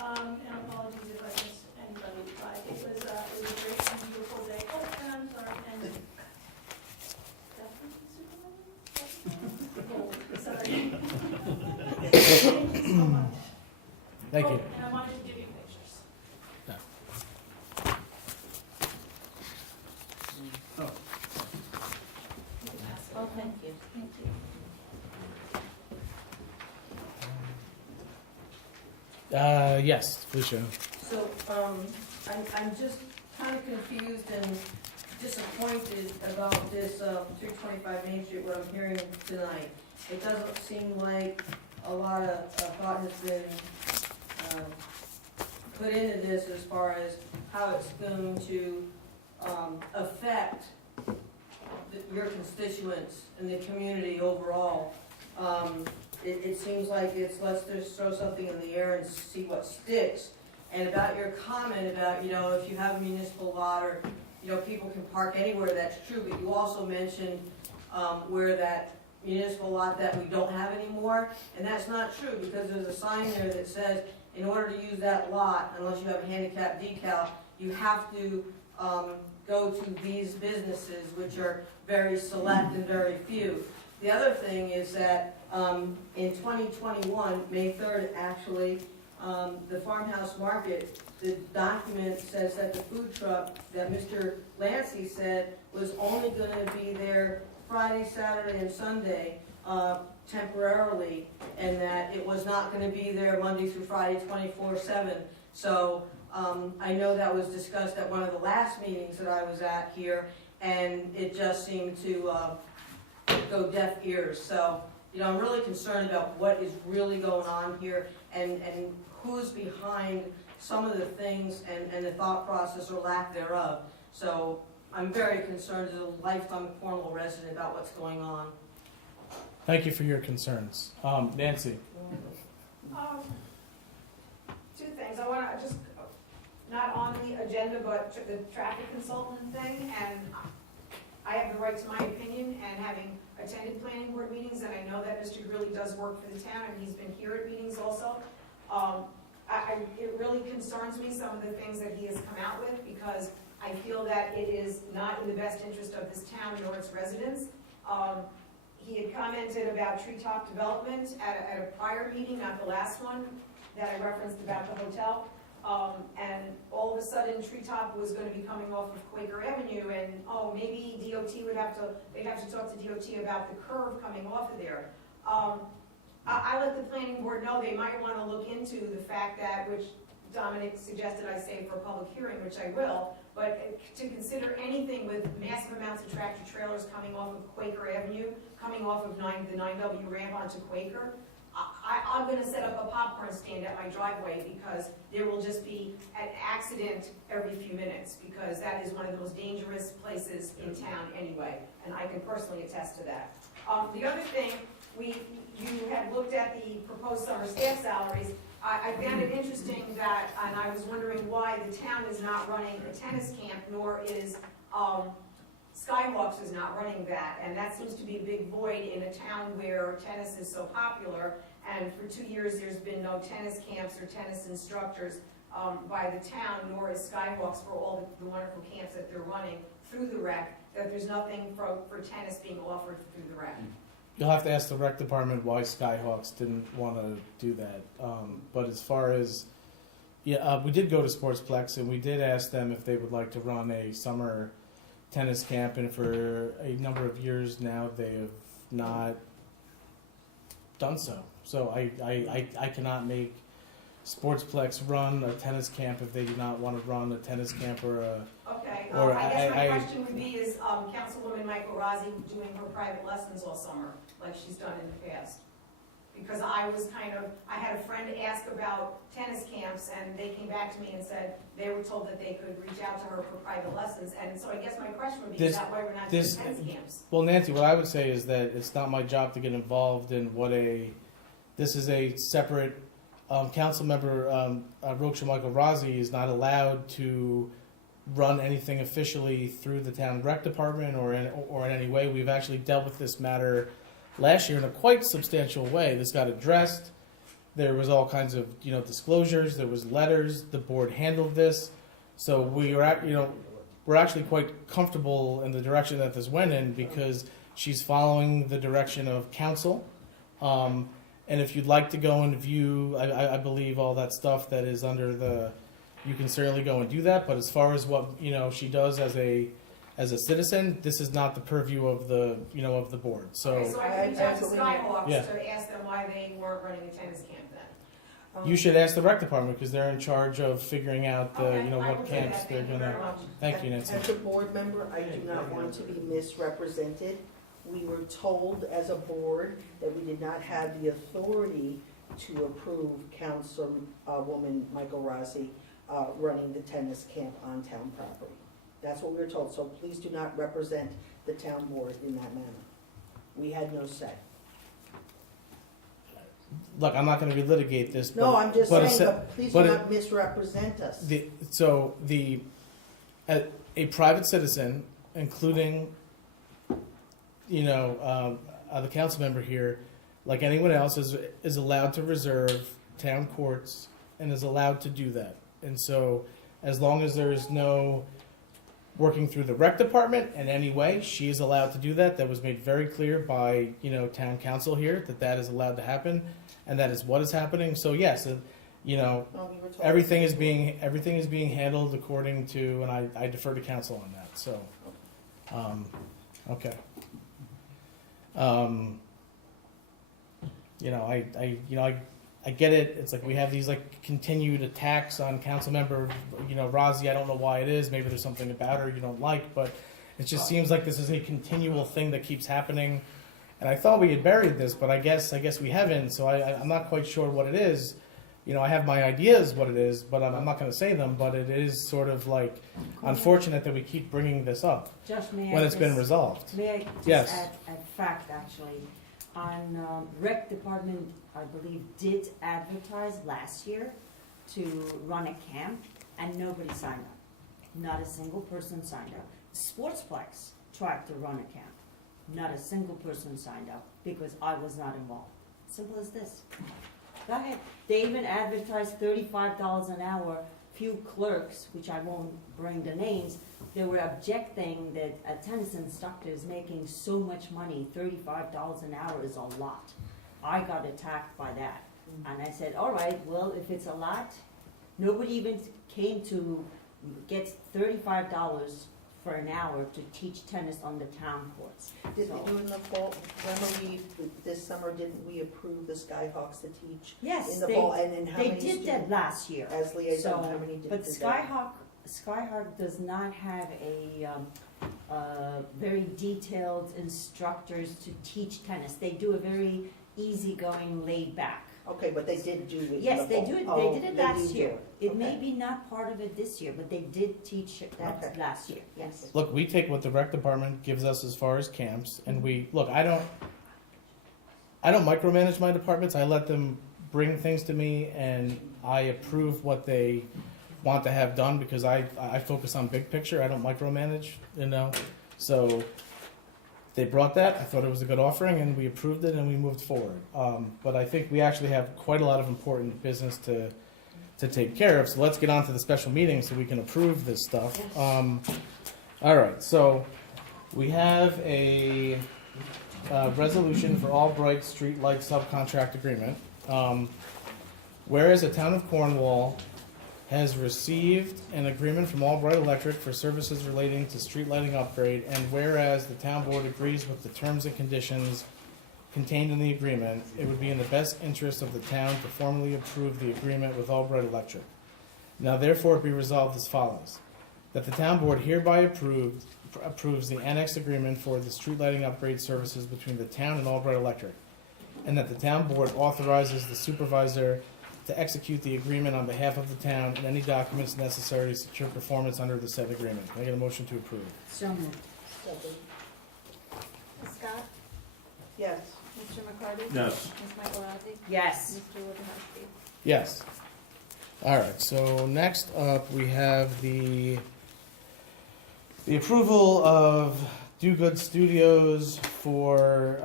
and apologies if I missed anybody, but it was a great and beautiful day. Oh, and I'm sorry, and sorry. Thank you so much. Thank you. Oh, and I wanted to give you pictures. Oh, thank you. Thank you. Yes, Felicia. So, I'm just kind of confused and disappointed about this, 325 Main Street, what I'm hearing tonight. It doesn't seem like a lot of thought has been, put into this as far as how it's going to, affect your constituents and the community overall. It seems like it's, let's just throw something in the air and see what sticks. And about your comment about, if you have a municipal lot or, people can park anywhere, that's true, but you also mentioned, where that municipal lot that we don't have anymore, and that's not true, because there's a sign there that says, in order to use that lot, unless you have a handicap decal, you have to, go to these businesses, which are very select and very few. The other thing is that, in 2021, May 3rd, actually, the farmhouse market, the document says that the food truck that Mr. Lancy said was only gonna be there Friday, Saturday, and Sunday, temporarily, and that it was not gonna be there Monday through Friday, 24/7. So, I know that was discussed at one of the last meetings that I was at here, and it just seemed to, go deaf ears. So, I'm really concerned about what is really going on here and who's behind some of the things and the thought process or lack thereof. So I'm very concerned as a lifetime Cornwall resident about what's going on. Thank you for your concerns. Nancy. Two things. I want to just, not on the agenda, but the traffic consultant thing, and I have the right to my opinion, and having attended planning board meetings, and I know that Mr. Greeley does work for the town, and he's been here at meetings also. It really concerns me, some of the things that he has come out with, because I feel that it is not in the best interest of this town nor its residents. He had commented about treetop development at a prior meeting, not the last one, that I referenced about the hotel. And all of a sudden, treetop was going to be coming off of Quaker Avenue, and maybe DOT would have to, they'd have to talk to DOT about the curve coming off of there. I let the planning board know they might want to look into the fact that, which Dominic suggested I say for a public hearing, which I will, but to consider anything with massive amounts of tractor trailers coming off of Quaker Avenue, coming off of the 9W ramp onto Quaker, I'm going to set up a popcorn stand at my driveway, because there will just be an accident every few minutes, because that is one of the most dangerous places in town anyway, and I can personally attest to that. The other thing, you had looked at the proposed summer staff salaries. I found it interesting that, and I was wondering why the town is not running a tennis camp, nor is Skyhawks is not running that, and that seems to be a big void in a town where tennis is so popular. And for 2 years, there's been no tennis camps or tennis instructors by the town, nor is Skyhawks for all the wonderful camps that they're running through the rec, that there's nothing for tennis being offered through the rec. You'll have to ask the rec department why Skyhawks didn't want to do that. But as far as, we did go to Sportsplex and we did ask them if they would like to run a summer tennis camp, and for a number of years now they have not done so. So I cannot make Sportsplex run a tennis camp if they do not want to run a tennis camp or a. Okay, Or I guess my I- question would be, is Councilwoman Michael Rossi doing her private lessons all summer, like she's done in the past? Because I had a friend ask about tennis camps, and they came back to me and said they were told that they could reach out to her for private lessons, and so I guess my question would be, is that why we're not doing tennis camps? Well, Nancy, what I would say is that it's not my job to get involved in this is a separate, council member, Rocha Michael Rossi is not allowed to run anything officially through the town rec department or in any way. We've actually dealt with this matter last year in a quite substantial way. This got addressed. There was all kinds of disclosures. There was letters. The board handled this, so we're actually quite comfortable in the direction that this went in because she's following the direction of council. And if you'd like to go and view, I believe all that stuff that is under you can certainly go and do that. But as far as what she does as a citizen, this is not the purview of the of the board. So Okay, so I could reach out to Absolutely. Skyhawks Yeah. to ask them why they weren't running a tennis camp then. you should ask the rec department because they're in charge of figuring out Okay, I will what do camps that. they're Thank you gonna. very much. Thank you, Nancy. As a board member, I do not want to be misrepresented. We were told as a board that we did not have the authority to approve Councilwoman Michael Rossi running the tennis camp on town property. That's what we were told, so please do not represent the town board in that manner. We had no say. Look, I'm not going to relitigate this. No, I'm just but saying, but please do but not misrepresent us. A private citizen, including the council member here, like anyone else, is allowed to reserve town courts and is allowed to do that. And so, as long as there is no working through the rec department in any way, she is allowed to do that. That was made very clear by town council here that is allowed to happen, and that is what is happening. So yes, No, we were told. everything is being handled according to, and I defer to council on that. So, okay. I get it. It's like we have these continued attacks on council member, Rossi. I don't know why it is. Maybe there's something about her you don't like, but it just seems like this is a continual thing that keeps happening. And I thought we had buried this, but I guess we haven't. So I'm not quite sure what it is. I have my ideas what it is, but I'm not going to say them. But it is sort of unfortunate that we keep bringing this up Josh, may when I it's been just- resolved. May I just Yes. add a fact, actually? On rec department, I believe, did advertise last year to run a camp, and nobody signed up. Not a single person signed up. Sportsplex tried to run a camp. Not a single person signed up because I was not involved. Simple as this. Go ahead. They even advertised $35 an hour. Few clerks, which I won't bring the names, they were objecting that a tennis instructor is making so much money. $35 an hour is a lot. I got attacked by that. And I said, all right, well, if it's a lot, nobody even came to get $35 for an hour to teach tennis on the town courts. Did we do in the fall, remember this summer, didn't we approve the Skyhawks to teach Yes, in the fall, and in how they many did that students? last year. As liaison, So, how many did But did they? Skyhawk does not have a very detailed instructors to teach tennis. They do a very easygoing, laid back. Okay, but they did do it in the fall? Yes, they do it. Oh, They did it they last do year. do It may Okay. be not part of it this year, but they did teach that Okay. last year. Yes. Look, we take what the rec department gives us as far as camps, and I don't micromanage my departments. I let them bring things to me, and I approve what they want to have done because I focus on big picture. I don't micromanage, So they brought that. I thought it was a good offering, and we approved it, and we moved forward. But I think we actually have quite a lot of important business to take care of. So let's get on to the special meeting so we can approve this stuff. All right. So we have a resolution for Albright Street Light Subcontract Agreement. Whereas the town of Cornwall has received an agreement from Albright Electric for services relating to street lighting upgrade, and whereas the town board agrees with the terms and conditions contained in the agreement, it would be in the best interest of the town to formally approve the agreement with Albright Electric. Now therefore be resolved as follows: that the town board hereby approves the annexed agreement for the street lighting upgrade services between the town and Albright Electric, and that the town board authorizes the supervisor to execute the agreement on behalf of the town and any documents necessary to secure performance under the said agreement. Can I get a motion to approve? So moved. Second. Ms. Scott? Yes. Mr. McCarty? Yes. Ms. Michael Rossi? Yes. Mr. Wojciechowski? Yes. All right, so next up, we have the approval of Do Good Studios for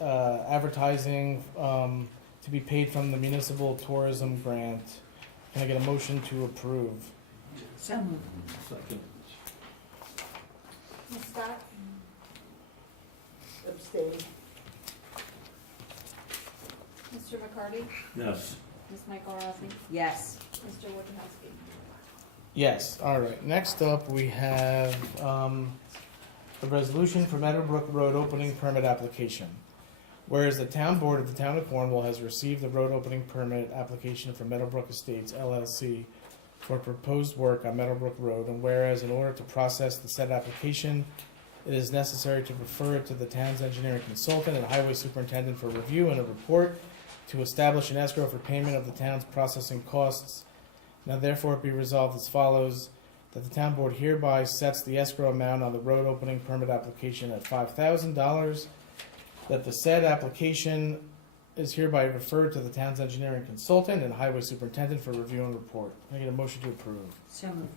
advertising to be paid from the municipal tourism grant. Can I get a motion to approve? So moved. Second. Ms. Scott? Abstain. Mr. McCarty? Yes. Ms. Michael Rossi? Yes. Mr. Wojciechowski? Yes, all right. Next up, we have the resolution for Meadowbrook Road opening permit application. Whereas the town board of the town of Cornwall has received the road opening permit application for Meadowbrook Estates LLC for proposed work on Meadowbrook Road, and whereas in order to process the said application, it is necessary to refer it to the town's engineering consultant and highway superintendent for review and a report to establish an escrow for payment of the town's processing costs. Now therefore be resolved as follows: that the town board hereby sets the escrow amount on the road opening permit application at $5,000, that the said application is hereby referred to the town's engineering consultant and highway superintendent for review and report. Can I get a motion to approve? So moved.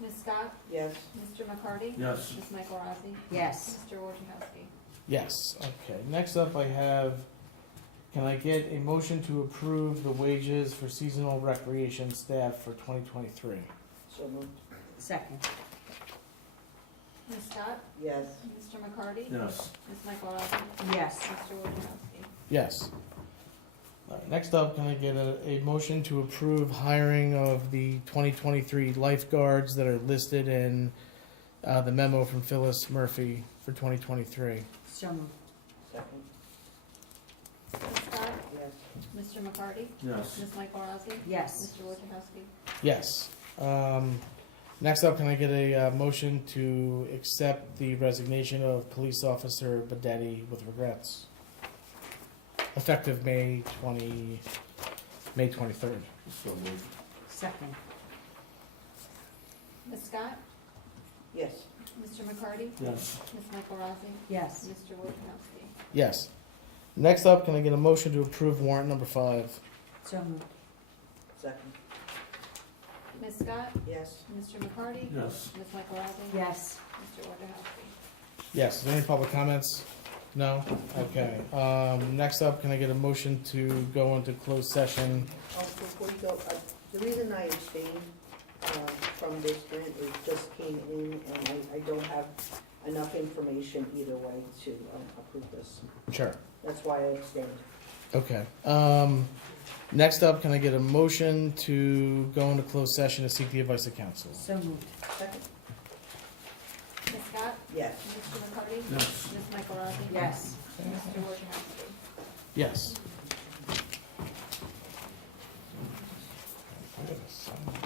Ms. Scott? Yes. Mr. McCarty? Yes. Ms. Michael Rossi? Yes. Mr. Wojciechowski? Yes. Okay. Next up, I have, can I get a motion to approve the wages for seasonal recreation staff for 2023? So moved. Second. Ms. Scott? Yes. Mr. McCarty? Yes. Ms. Michael Rossi? Yes. Mr. Wojciechowski? Yes. All right, next up, can I get a motion to approve hiring of the 2023 lifeguards that are listed in the memo from Phyllis Murphy for 2023? So moved. Second. Ms. Scott? Yes. Mr. McCarty? Yes. Ms. Michael Rossi? Yes. Mr. Wojciechowski? Yes. Next up, can I get a motion to accept the resignation of Police Officer Bedetti with regrets? Effective May 23rd. So moved. Second. Ms. Scott? Yes. Mr. McCarty? Yes. Ms. Michael Rossi? Yes. Mr. Wojciechowski? Yes. Next up, can I get a motion to approve warrant number 5? So moved. Second. Ms. Scott? Yes. Mr. McCarty? Yes. Ms. Michael Rossi? Yes. Mr. Wojciechowski? Yes. Is there any public comments? No? Okay. Next up, can I get a motion to go into closed session? Before you go, the reason I abstained from this grant is just came in and I don't have enough information either way to approve this. Sure. That's why I abstained. Okay. Next up, can I get a motion to go into closed session to seek the advice of counsel? So moved. Second. Ms. Scott? Yes. Mr. McCarty? Yes. Ms. Michael Rossi? Yes. Mr. Wojciechowski? Yes. I'm gonna sign